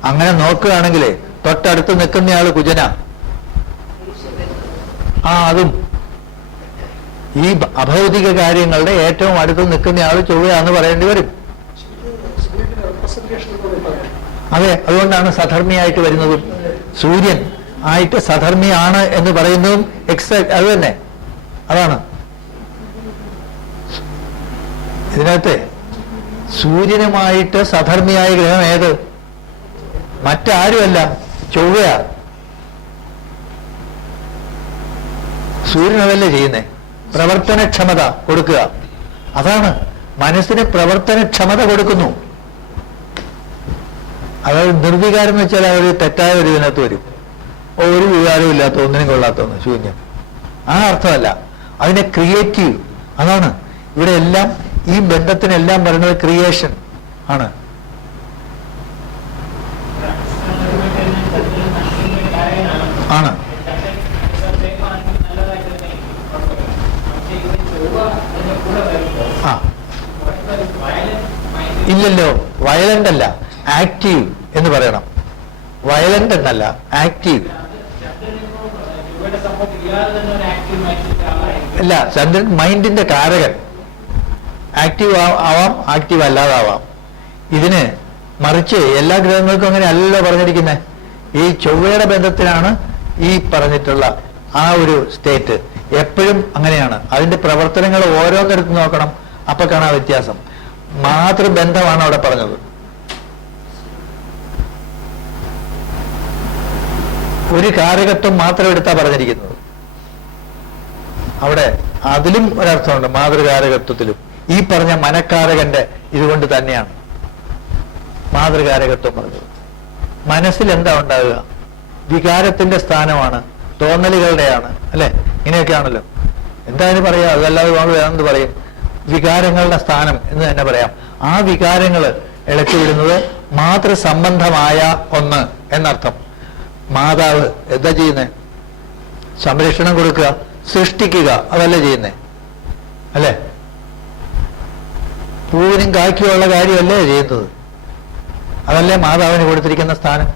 അങ്ങനെ നോക്കുകയാണെങ്കിൽ തൊട്ടടുത്ത് നിൽക്കുന്നയാള് കുജന, അതും ഈ അഭൗതിക കാര്യങ്ങളുടെ ഏറ്റവും അടുത്ത് നിൽക്കുന്നയാള് ചൊവ്വയാന്ന് പറയേണ്ടി വരും. അതെ, അതുകൊണ്ടാണ് സധർമ്മിയായിട്ട് വരുന്നതും. സൂര്യൻ ആയിട്ട് സധർമ്മിയാണ് എന്ന് പറയുന്നതും അത് തന്നെ. അതാണ് ഇതിനകത്ത് സൂര്യനുമായിട്ട് സധർമ്മിയായ ഗ്രഹം ഏത്? മറ്റാരുമല്ല, ചൊവ്വയാ. സൂര്യനതല്ലേ ചെയ്യുന്നേ, പ്രവർത്തനക്ഷമത കൊടുക്കുക. അതാണ് മനസ്സിന് പ്രവർത്തനക്ഷമത കൊടുക്കുന്നു. അതായത് നിർവികാരം എന്ന് വെച്ചാൽ ഒരു തെറ്റായ ഒരു ഇതിനകത്ത് വരും. ഒരു വികാരവും ഇല്ലാത്ത, ഒന്നിനും കൊള്ളാത്ത ഒന്ന്, ശൂന്യം. ആ അർത്ഥമല്ല, അതിനെ ക്രിയേറ്റീവ്. അതാണ് ഇവിടെ എല്ലാം, ഈ ബന്ധത്തിനെല്ലാം പറയുന്നത് ക്രിയേഷൻ ആണ്. ആണ് ഇല്ലല്ലോ, വയലന്റ് അല്ല, ആക്റ്റീവ് എന്ന് പറയണം. വയലന്റ് എന്നല്ല, ആക്റ്റീവ്. അല്ല, ചന്ദ്രൻ മൈൻഡിന്റെ കാരകൻ. ആക്റ്റീവ് ആവാം, ആക്റ്റീവ് അല്ലാതാവാം. ഇതിന് മറിച്ച് എല്ലാ ഗ്രഹങ്ങൾക്കും അങ്ങനെ അല്ലല്ലോ പറഞ്ഞിരിക്കുന്നത്. ഈ ചൊവ്വയുടെ ബന്ധത്തിലാണ് ഈ പറഞ്ഞിട്ടുള്ള ആ ഒരു സ്റ്റേറ്റ്. എപ്പോഴും അങ്ങനെയാണ്. അതിന്റെ പ്രവർത്തനങ്ങൾ ഓരോന്നെടുത്ത് നോക്കണം, അപ്പൊ കാണാൻ വ്യത്യാസം. മാതൃബന്ധമാണ് അവിടെ പറഞ്ഞത്. ഒരു കാരകത്വം മാത്രം എടുത്താ പറഞ്ഞിരിക്കുന്നത്. അവിടെ അതിലും ഒരർത്ഥമുണ്ട്, മാതൃകാരകത്വത്തിലും. ഈ പറഞ്ഞ മനക്കാരകന്റെ ഇതുകൊണ്ട് തന്നെയാണ് മാതൃകാരകത്വം പറഞ്ഞത്. മനസ്സിൽ എന്താ ഉണ്ടാകുക? വികാരത്തിന്റെ സ്ഥാനമാണ്, തോന്നലുകളുടെയാണ്, അല്ലെ? ഇങ്ങനെയൊക്കെയാണല്ലോ. എന്തായാലും പറയാം, അതല്ലാതെ വേണമെന്ന് പറയും. വികാരങ്ങളുടെ സ്ഥാനം എന്ന് തന്നെ പറയാം. ആ വികാരങ്ങൾ ഇളക്കിവിടുന്നത് മാതൃസംബന്ധമായ ഒന്ന് എന്നർത്ഥം. മാതാവ് എന്താ ചെയ്യുന്നത്? സംരക്ഷണം കൊടുക്കുക, സൃഷ്ടിക്കുക, അതല്ല ചെയ്യുന്നേ അല്ലേ? പൂവിനും കായ്ക്കുമുള്ള കാര്യമല്ലേ ചെയ്യുന്നത്? അതല്ലേ മാതാവിന് കൊടുത്തിരിക്കുന്ന സ്ഥാനം?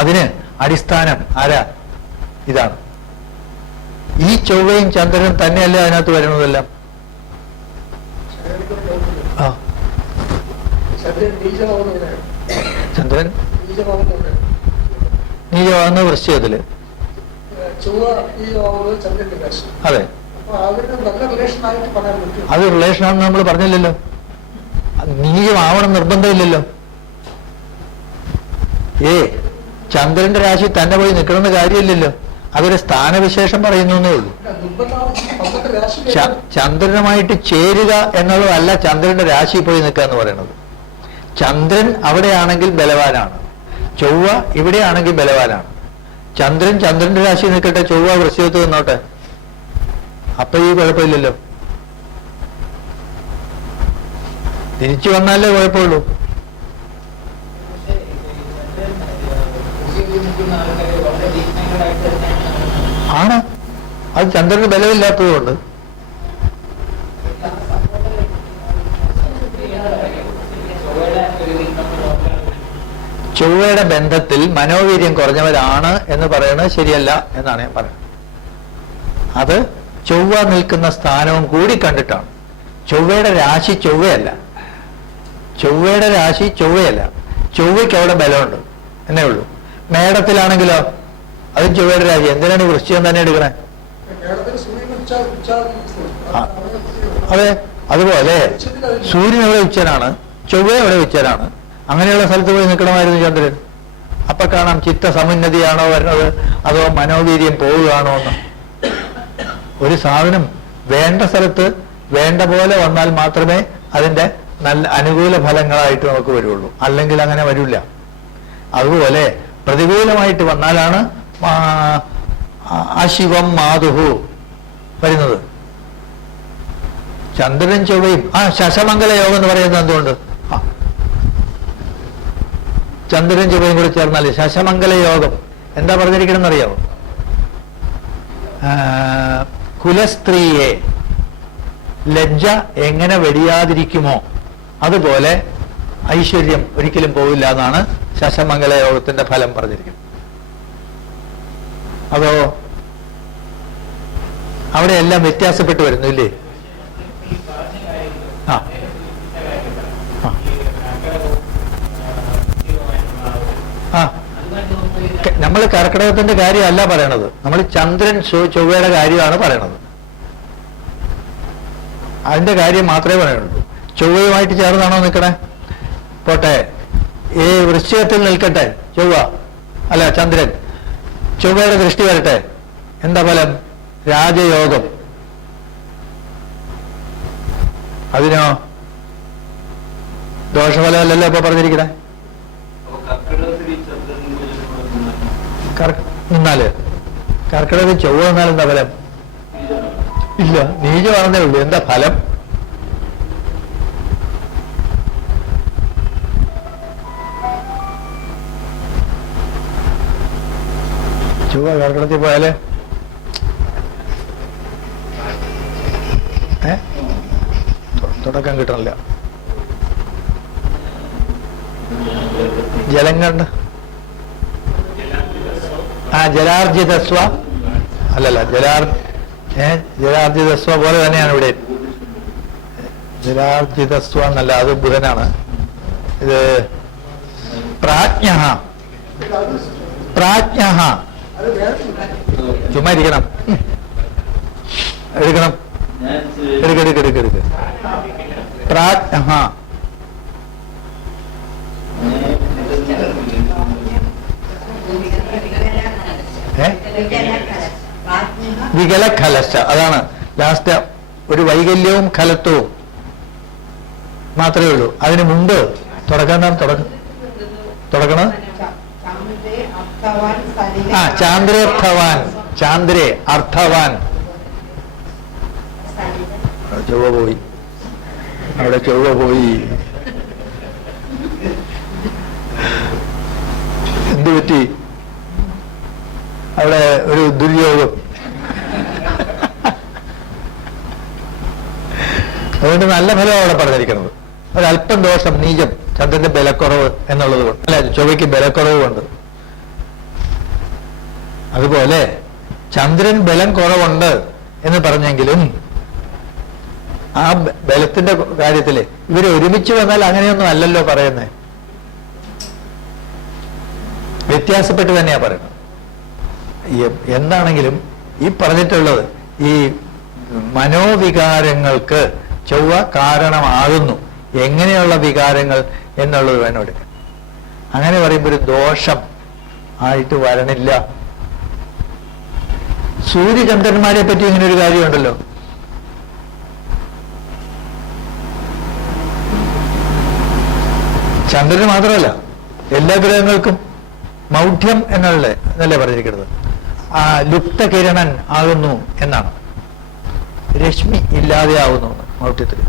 അതിന് അടിസ്ഥാനം ആരാ? ഇതാണ്. ഈ ചൊവ്വയും ചന്ദ്രനും തന്നെയല്ലേ അതിനകത്ത് വരുന്നതെല്ലാം? ആ, ചന്ദ്രൻ നീചമാകുന്ന വൃശ്ചികത്തില്. അതെ, അത് റിലേഷനാണെന്ന് നമ്മൾ പറഞ്ഞില്ലല്ലോ. നീചമാവണം നിർബന്ധമില്ലല്ലോ. ചന്ദ്രന്റെ രാശി തന്നെ പോയി നിൽക്കണമെന്ന് കാര്യമില്ലല്ലോ. അതൊരു സ്ഥാനവിശേഷം പറയുന്നേ ഉള്ളൂ. ചന്ദ്രനുമായിട്ട് ചേരുക എന്നുള്ളതല്ല ചന്ദ്രന്റെ രാശി പോയി നിൽക്കുക എന്ന് പറയുന്നത്. ചന്ദ്രൻ അവിടെയാണെങ്കിൽ ബലവാനാണ്, ചൊവ്വ ഇവിടെയാണെങ്കിൽ ബലവാനാണ്. ചന്ദ്രൻ ചന്ദ്രന്റെ രാശി നിൽക്കട്ടെ, ചൊവ്വ വൃശ്ചികത്ത് നിന്നോട്ടെ, അപ്പൊ ഈ കുഴപ്പമില്ലല്ലോ. തിരിച്ചു വന്നാലേ കുഴപ്പമുള്ളൂ. ആണ്, അത് ചന്ദ്രന് ബലമില്ലാത്തതുകൊണ്ട്. ചൊവ്വയുടെ ബന്ധത്തിൽ മനോവീര്യം കുറഞ്ഞവരാണ് എന്ന് പറയുന്നത് ശരിയല്ല എന്നാണ് ഞാൻ പറയുന്നത്. അത് ചൊവ്വ നിൽക്കുന്ന സ്ഥാനവും കൂടി കണ്ടിട്ടാണ്. ചൊവ്വയുടെ രാശി ചൊവ്വയല്ല, ചൊവ്വയുടെ രാശി ചൊവ്വയല്ല. ചൊവ്വയ്ക്ക് അവിടെ ബലമുണ്ട് എന്നേ ഉള്ളൂ. മേടത്തിലാണെങ്കിലോ അതും ചൊവ്വയുടെ രാശി. എന്തിനാണ് ഈ വൃശ്ചികം തന്നെ എടുക്കണേ? അതെ, അതുപോലെ സൂര്യൻ എവിടെ ഉച്ചനാണ്, ചൊവ്വ എവിടെ ഉച്ചനാണ്. അങ്ങനെയുള്ള സ്ഥലത്ത് പോയി നിൽക്കണമായിരുന്നു ചന്ദ്രൻ. അപ്പൊ കാണാം ചിത്തസമുന്നതിയാണോ വരുന്നത് അതോ മനോവീര്യം പോവുകയാണോ എന്ന്. ഒരു സാധനം വേണ്ട സ്ഥലത്ത് വേണ്ട പോലെ വന്നാൽ മാത്രമേ അതിന്റെ നല്ല അനുകൂല ഫലങ്ങളായിട്ട് നമുക്ക് വരുള്ളൂ, അല്ലെങ്കിൽ അങ്ങനെ വരില്ല. അതുപോലെ പ്രതികൂലമായിട്ട് വന്നാലാണ് അശിവം മാതുഹു വരുന്നത്. ചന്ദ്രൻ ചൊവ്വയും ശശമംഗല യോഗം എന്ന് പറയുന്നത് എന്തുകൊണ്ട്? ചന്ദ്രൻ ചൊവ്വയും കൂടി ചേർന്നാൽ ശശമംഗല യോഗം. എന്താ പറഞ്ഞിരിക്കണമെന്ന് അറിയാമോ? കുലസ്ത്രീയെ ലജ്ജ എങ്ങനെ വെടിയാതിരിക്കുമോ അതുപോലെ ഐശ്വര്യം ഒരിക്കലും പോവില്ല എന്നാണ് ശശമംഗല യോഗത്തിന്റെ ഫലം പറഞ്ഞിരിക്കുന്നത്. അതോ അവിടെ എല്ലാം വ്യത്യാസപ്പെട്ട് വരുന്നു ഇല്ലേ? ആ ആ നമ്മൾ കർക്കിടകത്തിന്റെ കാര്യമല്ല പറയണത്, നമ്മൾ ചന്ദ്രൻ ചൊവ്വയുടെ കാര്യമാണ് പറയണത്. അതിന്റെ കാര്യം മാത്രമേ പറയുള്ളൂ. ചൊവ്വയുമായിട്ട് ചേർന്നാണോ നിൽക്കണേ? പോട്ടെ, ഈ വൃശ്ചികത്തിൽ നിൽക്കട്ടെ ചൊവ്വ, അല്ല ചന്ദ്രൻ. ചൊവ്വയുടെ ദൃഷ്ടി വരട്ടെ, എന്താ ഫലം? രാജയോഗം. അതിനോ ദോഷഫലമല്ലല്ലോ ഇപ്പൊ പറഞ്ഞിരിക്കണേ. നിന്നാല് കർക്കിടകത്തിൽ ചൊവ്വ നിന്നാൽ എന്താ ഫലം? ഇല്ല, നീചമാണെന്നേ ഉള്ളൂ. എന്താ ഫലം? ചൊവ്വ കർക്കിടകത്തിൽ പോയാല് തുടക്കം കിട്ടണില്ല. ജലം കണ്ട് ജലാർജിതസ്വ അല്ലല്ല, ജലാർജിതസ്വ പോലെ തന്നെയാണ് ഇവിടെ. ജലാർജിതസ്വ എന്നല്ല, അത് ബുധനാണ്. ഇത് പ്രാജ്ഞ. പ്രാജ്ഞ ചുമ്മാ ഇരിക്കണം, എടുക്കണം, എടുക്കെടുക്കെടുക്കെടുക്ക്. പ്രാജ്ഞ വികലഖലശ, അതാണ് ലാസ്റ്റ്. ഒരു വൈകല്യവും ഖലത്വവും മാത്രമേ ഉള്ളൂ. അതിന് മുമ്പ് തുടക്കണം. ചാന്ദ്രേർത്ഥവാൻ, ചാന്ദ്രേ അർത്ഥവാൻ. ചൊവ്വ പോയി, അവിടെ ചൊവ്വ പോയി. എന്തു പറ്റി? അവിടെ ഒരു ദുര്യോഗം. അതുകൊണ്ട് നല്ല ഫലം അവിടെ പറഞ്ഞിരിക്കുന്നത്. ഒരല്പം ദോഷം, നീചം, ചന്ദ്രന്റെ ബലക്കുറവ് എന്നുള്ളത് കൊണ്ട്, അല്ല ചൊവ്വയ്ക്ക് ബലക്കുറവ് കൊണ്ട്. അതുപോലെ ചന്ദ്രൻ ബലം കുറവുണ്ട് എന്ന് പറഞ്ഞെങ്കിലും ആ ബലത്തിന്റെ കാര്യത്തില് ഇവര് ഒരുമിച്ച് വന്നാൽ അങ്ങനെയൊന്നും അല്ലല്ലോ പറയുന്നത്. വ്യത്യാസപ്പെട്ട് തന്നെയാ പറയുന്നത്. എന്താണെങ്കിലും ഈ പറഞ്ഞിട്ടുള്ളത് ഈ മനോവികാരങ്ങൾക്ക് ചൊവ്വ കാരണമാകുന്നു. എങ്ങനെയുള്ള വികാരങ്ങൾ എന്നുള്ളത് വേണം എടുക്കാൻ. അങ്ങനെ പറയുമ്പോൾ ഒരു ദോഷം ആയിട്ട് വരണില്ല. സൂര്യചന്ദ്രന്മാരെ പറ്റി ഇങ്ങനെ ഒരു കാര്യമുണ്ടല്ലോ. ചന്ദ്രന് മാത്രമല്ല എല്ലാ ഗ്രഹങ്ങൾക്കും മൗഢ്യം എന്നല്ലേ പറഞ്ഞിരിക്കുന്നത്. ലുപ്തകിരണൻ ആകുന്നു എന്നാണ്. രശ്മി ഇല്ലാതെ ആവുന്നു മൗഢ്യത്തിൽ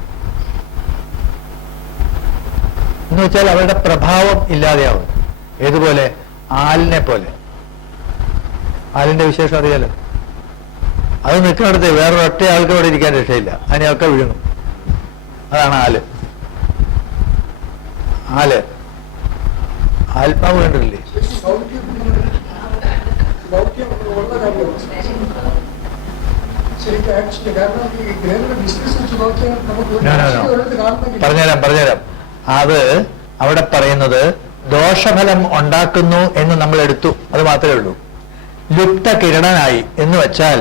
എന്ന് വെച്ചാൽ അവരുടെ പ്രഭാവം ഇല്ലാതെയാവുന്നു. ഏതുപോലെ? ആലിനെ പോലെ. ആലിന്റെ വിശേഷം അറിയാലോ. അത് നിൽക്കുന്നിടത്ത് വേറൊരൊറ്റ ആൾക്ക് അവിടെ ഇരിക്കാൻ രക്ഷയില്ല, അതിനെയൊക്കെ വിഴുങ്ങും. അതാണ് ആല്. ആത്മാവ് കണ്ടിട്ടില്ലേ? പറഞ്ഞുതരാം. അത് അവിടെ പറയുന്നത് ദോഷഫലം ഉണ്ടാക്കുന്നു എന്ന് നമ്മൾ എടുത്തു, അത് മാത്രമേ ഉള്ളൂ. ലുപ്ത കിരണനായി എന്ന് വെച്ചാൽ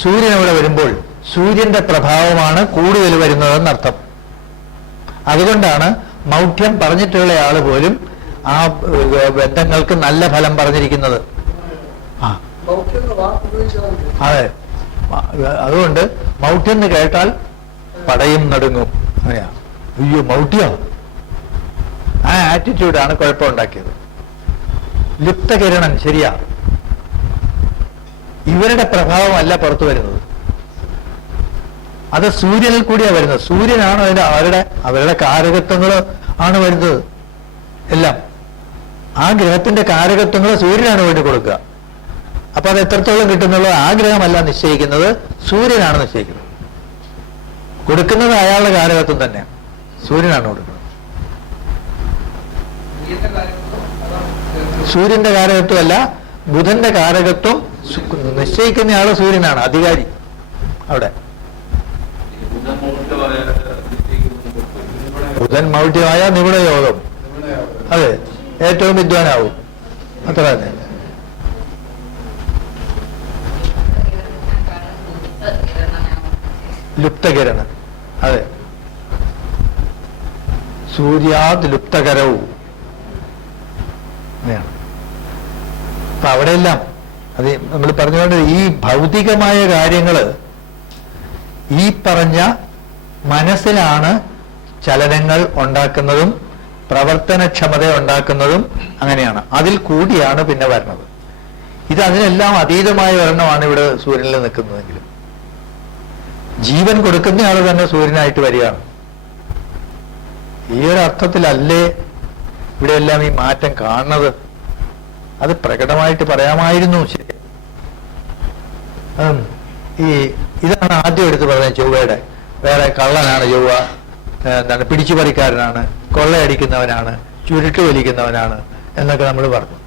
സൂര്യൻ അവിടെ വരുമ്പോൾ സൂര്യന്റെ പ്രഭാവമാണ് കൂടുതൽ വരുന്നതെന്നർത്ഥം. അതുകൊണ്ടാണ് മൗഢ്യം പറഞ്ഞിട്ടുള്ള ആള് പോലും ആ ബന്ധങ്ങൾക്ക് നല്ല ഫലം പറഞ്ഞിരിക്കുന്നത്. അതെ, അതുകൊണ്ട് മൗഢ്യം എന്ന് കേട്ടാൽ പടയും നടുങ്ങും. അങ്ങനെയാ, അയ്യോ മൗഢ്യം, ആ ആറ്റിറ്റ്യൂഡാണ് കുഴപ്പമുണ്ടാക്കിയത്. ലുപ്തകിരണൻ ശരിയാ, ഇവരുടെ പ്രഭാവമല്ല പുറത്തു വരുന്നത്, അത് സൂര്യനിൽ കൂടിയാണ് വരുന്നത്. സൂര്യനാണ് അവരുടെ കാരകത്വങ്ങൾ ആണ് വരുന്നത് എല്ലാം. ആ ഗ്രഹത്തിന്റെ കാരകത്വങ്ങൾ സൂര്യനാണ് വേണ്ടി കൊടുക്കുക. അപ്പൊ അത് എത്രത്തോളം കിട്ടുന്നുള്ളത് ആ ഗ്രഹമല്ല നിശ്ചയിക്കുന്നത്, സൂര്യനാണ് നിശ്ചയിക്കുന്നത്. കൊടുക്കുന്നത് അയാളുടെ കാരകത്വം തന്നെ, സൂര്യനാണ് കൊടുക്കുന്നത്. സൂര്യന്റെ കാരകത്വമല്ല, ബുധന്റെ കാരകത്വം നിശ്ചയിക്കുന്നയാള് സൂര്യനാണ്, അധികാരി അവിടെ. ബുധൻ മൗഢ്യമായ നിഗുണയോഗം, അതെ, ഏറ്റവും വിദ്വാനാവും, അത്ര തന്നെ. ലുപ്തകിരണൻ, അതെ, സൂര്യാത് ലുപ്തകരവും. അപ്പൊ അവിടെയെല്ലാം അത് നമ്മൾ പറഞ്ഞുകൊണ്ട് ഈ ഭൗതികമായ കാര്യങ്ങള് ഈ പറഞ്ഞ മനസ്സിലാണ് ചലനങ്ങൾ ഉണ്ടാക്കുന്നതും പ്രവർത്തനക്ഷമത ഉണ്ടാക്കുന്നതും. അങ്ങനെയാണ്, അതിൽ കൂടിയാണ് പിന്നെ വരുന്നത്. ഇത് അതിനെല്ലാം അതീതമായ ഒരെണ്ണമാണ് ഇവിടെ സൂര്യനിൽ നിൽക്കുന്നതെങ്കിലും ജീവൻ കൊടുക്കുന്ന ആള് തന്നെ സൂര്യനായിട്ട് വരികയാണ്. ഈ ഒരു അർത്ഥത്തിലല്ലേ ഇവിടെയെല്ലാം ഈ മാറ്റം കാണുന്നത്. അത് പ്രകടമായിട്ട് പറയാമായിരുന്നു. ശരി, ഇതാണ് ആദ്യം എടുത്ത് പറഞ്ഞത് ചൊവ്വയുടെ. വേറെ കള്ളനാണ് ചൊവ്വ, എന്താണ് പിടിച്ചുപറിക്കാരനാണ്, കൊള്ളയടിക്കുന്നവനാണ്, ചുരുട്ട് വലിക്കുന്നവനാണ് എന്നൊക്കെ നമ്മൾ പറഞ്ഞു.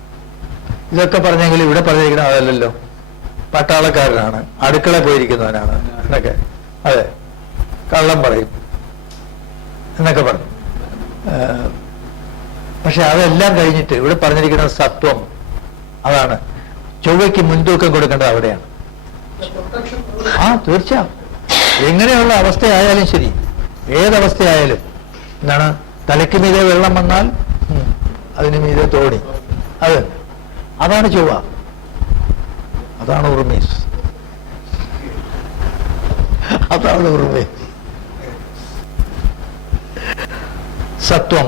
ഇതൊക്കെ പറഞ്ഞെങ്കിൽ ഇവിടെ പറഞ്ഞിരിക്കണം അതല്ലല്ലോ. പട്ടാളക്കാരനാണ്, അടുക്കള പോയിരിക്കുന്നവനാണ് എന്നൊക്കെ, അതെ, കള്ളം പറയും എന്നൊക്കെ പറഞ്ഞു. പക്ഷെ അതെല്ലാം കഴിഞ്ഞിട്ട് ഇവിടെ പറഞ്ഞിരിക്കുന്നത് സത്വം. അതാണ് ചൊവ്വയ്ക്ക് മുൻതൂക്കം കൊടുക്കേണ്ടത് അവിടെയാണ്. തീർച്ചയായും എങ്ങനെയുള്ള അവസ്ഥയായാലും ശരി, ഏതവസ്ഥയായാലും എന്താണ്, തലയ്ക്ക് മീതെ വെള്ളം വന്നാൽ അതിന് മീതെ തോണി, അതാണ് ചൊവ്വ, അതാണ് ഉർമീസ്, അതാണ് ഉർമീസ്. സത്വം.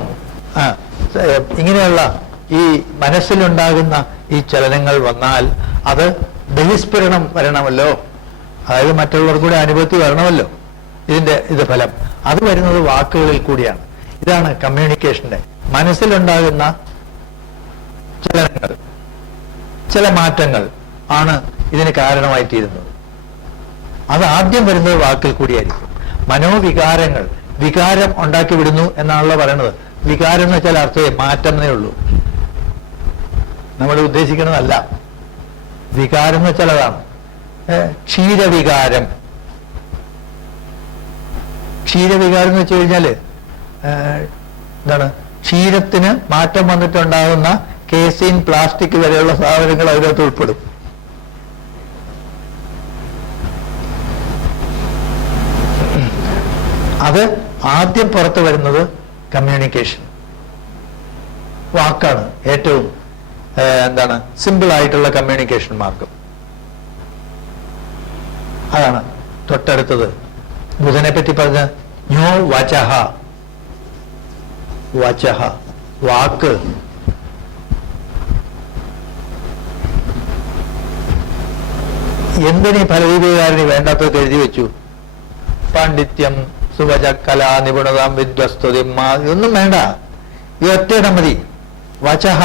ഇങ്ങനെയുള്ള ഈ മനസ്സിലുണ്ടാകുന്ന ഈ ചലനങ്ങൾ വന്നാൽ അത് ബഹിസ്ഫുരണം വരണമല്ലോ, അതായത് മറ്റുള്ളവർക്ക് കൂടെ അനുഭവത്തിൽ വരണമല്ലോ. ഇത് ഫലം അത് വരുന്നത് വാക്കുകളിൽ കൂടിയാണ്. ഇതാണ് കമ്മ്യൂണിക്കേഷന്റെ. മനസ്സിലുണ്ടാകുന്ന ചലനങ്ങൾ, ചില മാറ്റങ്ങൾ ആണ് ഇതിന് കാരണമായിത്തീരുന്നത്. അത് ആദ്യം വരുന്നത് വാക്കിൽ കൂടിയായിരിക്കും. മനോവികാരങ്ങൾ, വികാരം ഉണ്ടാക്കി വിടുന്നു എന്നാണല്ലോ പറയണത്. വികാരം എന്ന് വെച്ചാൽ അർത്ഥമേ മാറ്റം എന്നേ ഉള്ളൂ, നമ്മൾ ഉദ്ദേശിക്കുന്നതല്ല. വികാരം എന്ന് വെച്ചാൽ അതാണ്. ക്ഷീരവികാരം, ക്ഷീരവികാരം എന്ന് വെച്ച് കഴിഞ്ഞാല് എന്താണ്, ക്ഷീരത്തിന് മാറ്റം വന്നിട്ടുണ്ടാകുന്ന കേസീൻ, പ്ലാസ്റ്റിക് വരെയുള്ള സാധനങ്ങൾ അതിനകത്ത് ഉൾപ്പെടും. അത് ആദ്യം പുറത്തു വരുന്നത് കമ്മ്യൂണിക്കേഷൻ, വാക്കാണ് ഏറ്റവും എന്താണ് സിമ്പിൾ ആയിട്ടുള്ള കമ്മ്യൂണിക്കേഷൻ മാർഗം. അതാണ് തൊട്ടടുത്തത് ബുധനെ പറ്റി പറഞ്ഞ ഞ്ഞോ വചഹ. വചഹ, വാക്ക്. എന്തിനീ ഫലദീപികാരന് വേണ്ടാത്തത് എഴുതി വെച്ചു? പാണ്ഡിത്യം, സുവച, കലാ, നിപുണത, വിദ്വസ്തുതി, ഇതൊന്നും വേണ്ട. ഈ ഒറ്റയിടം മതി. വചഹ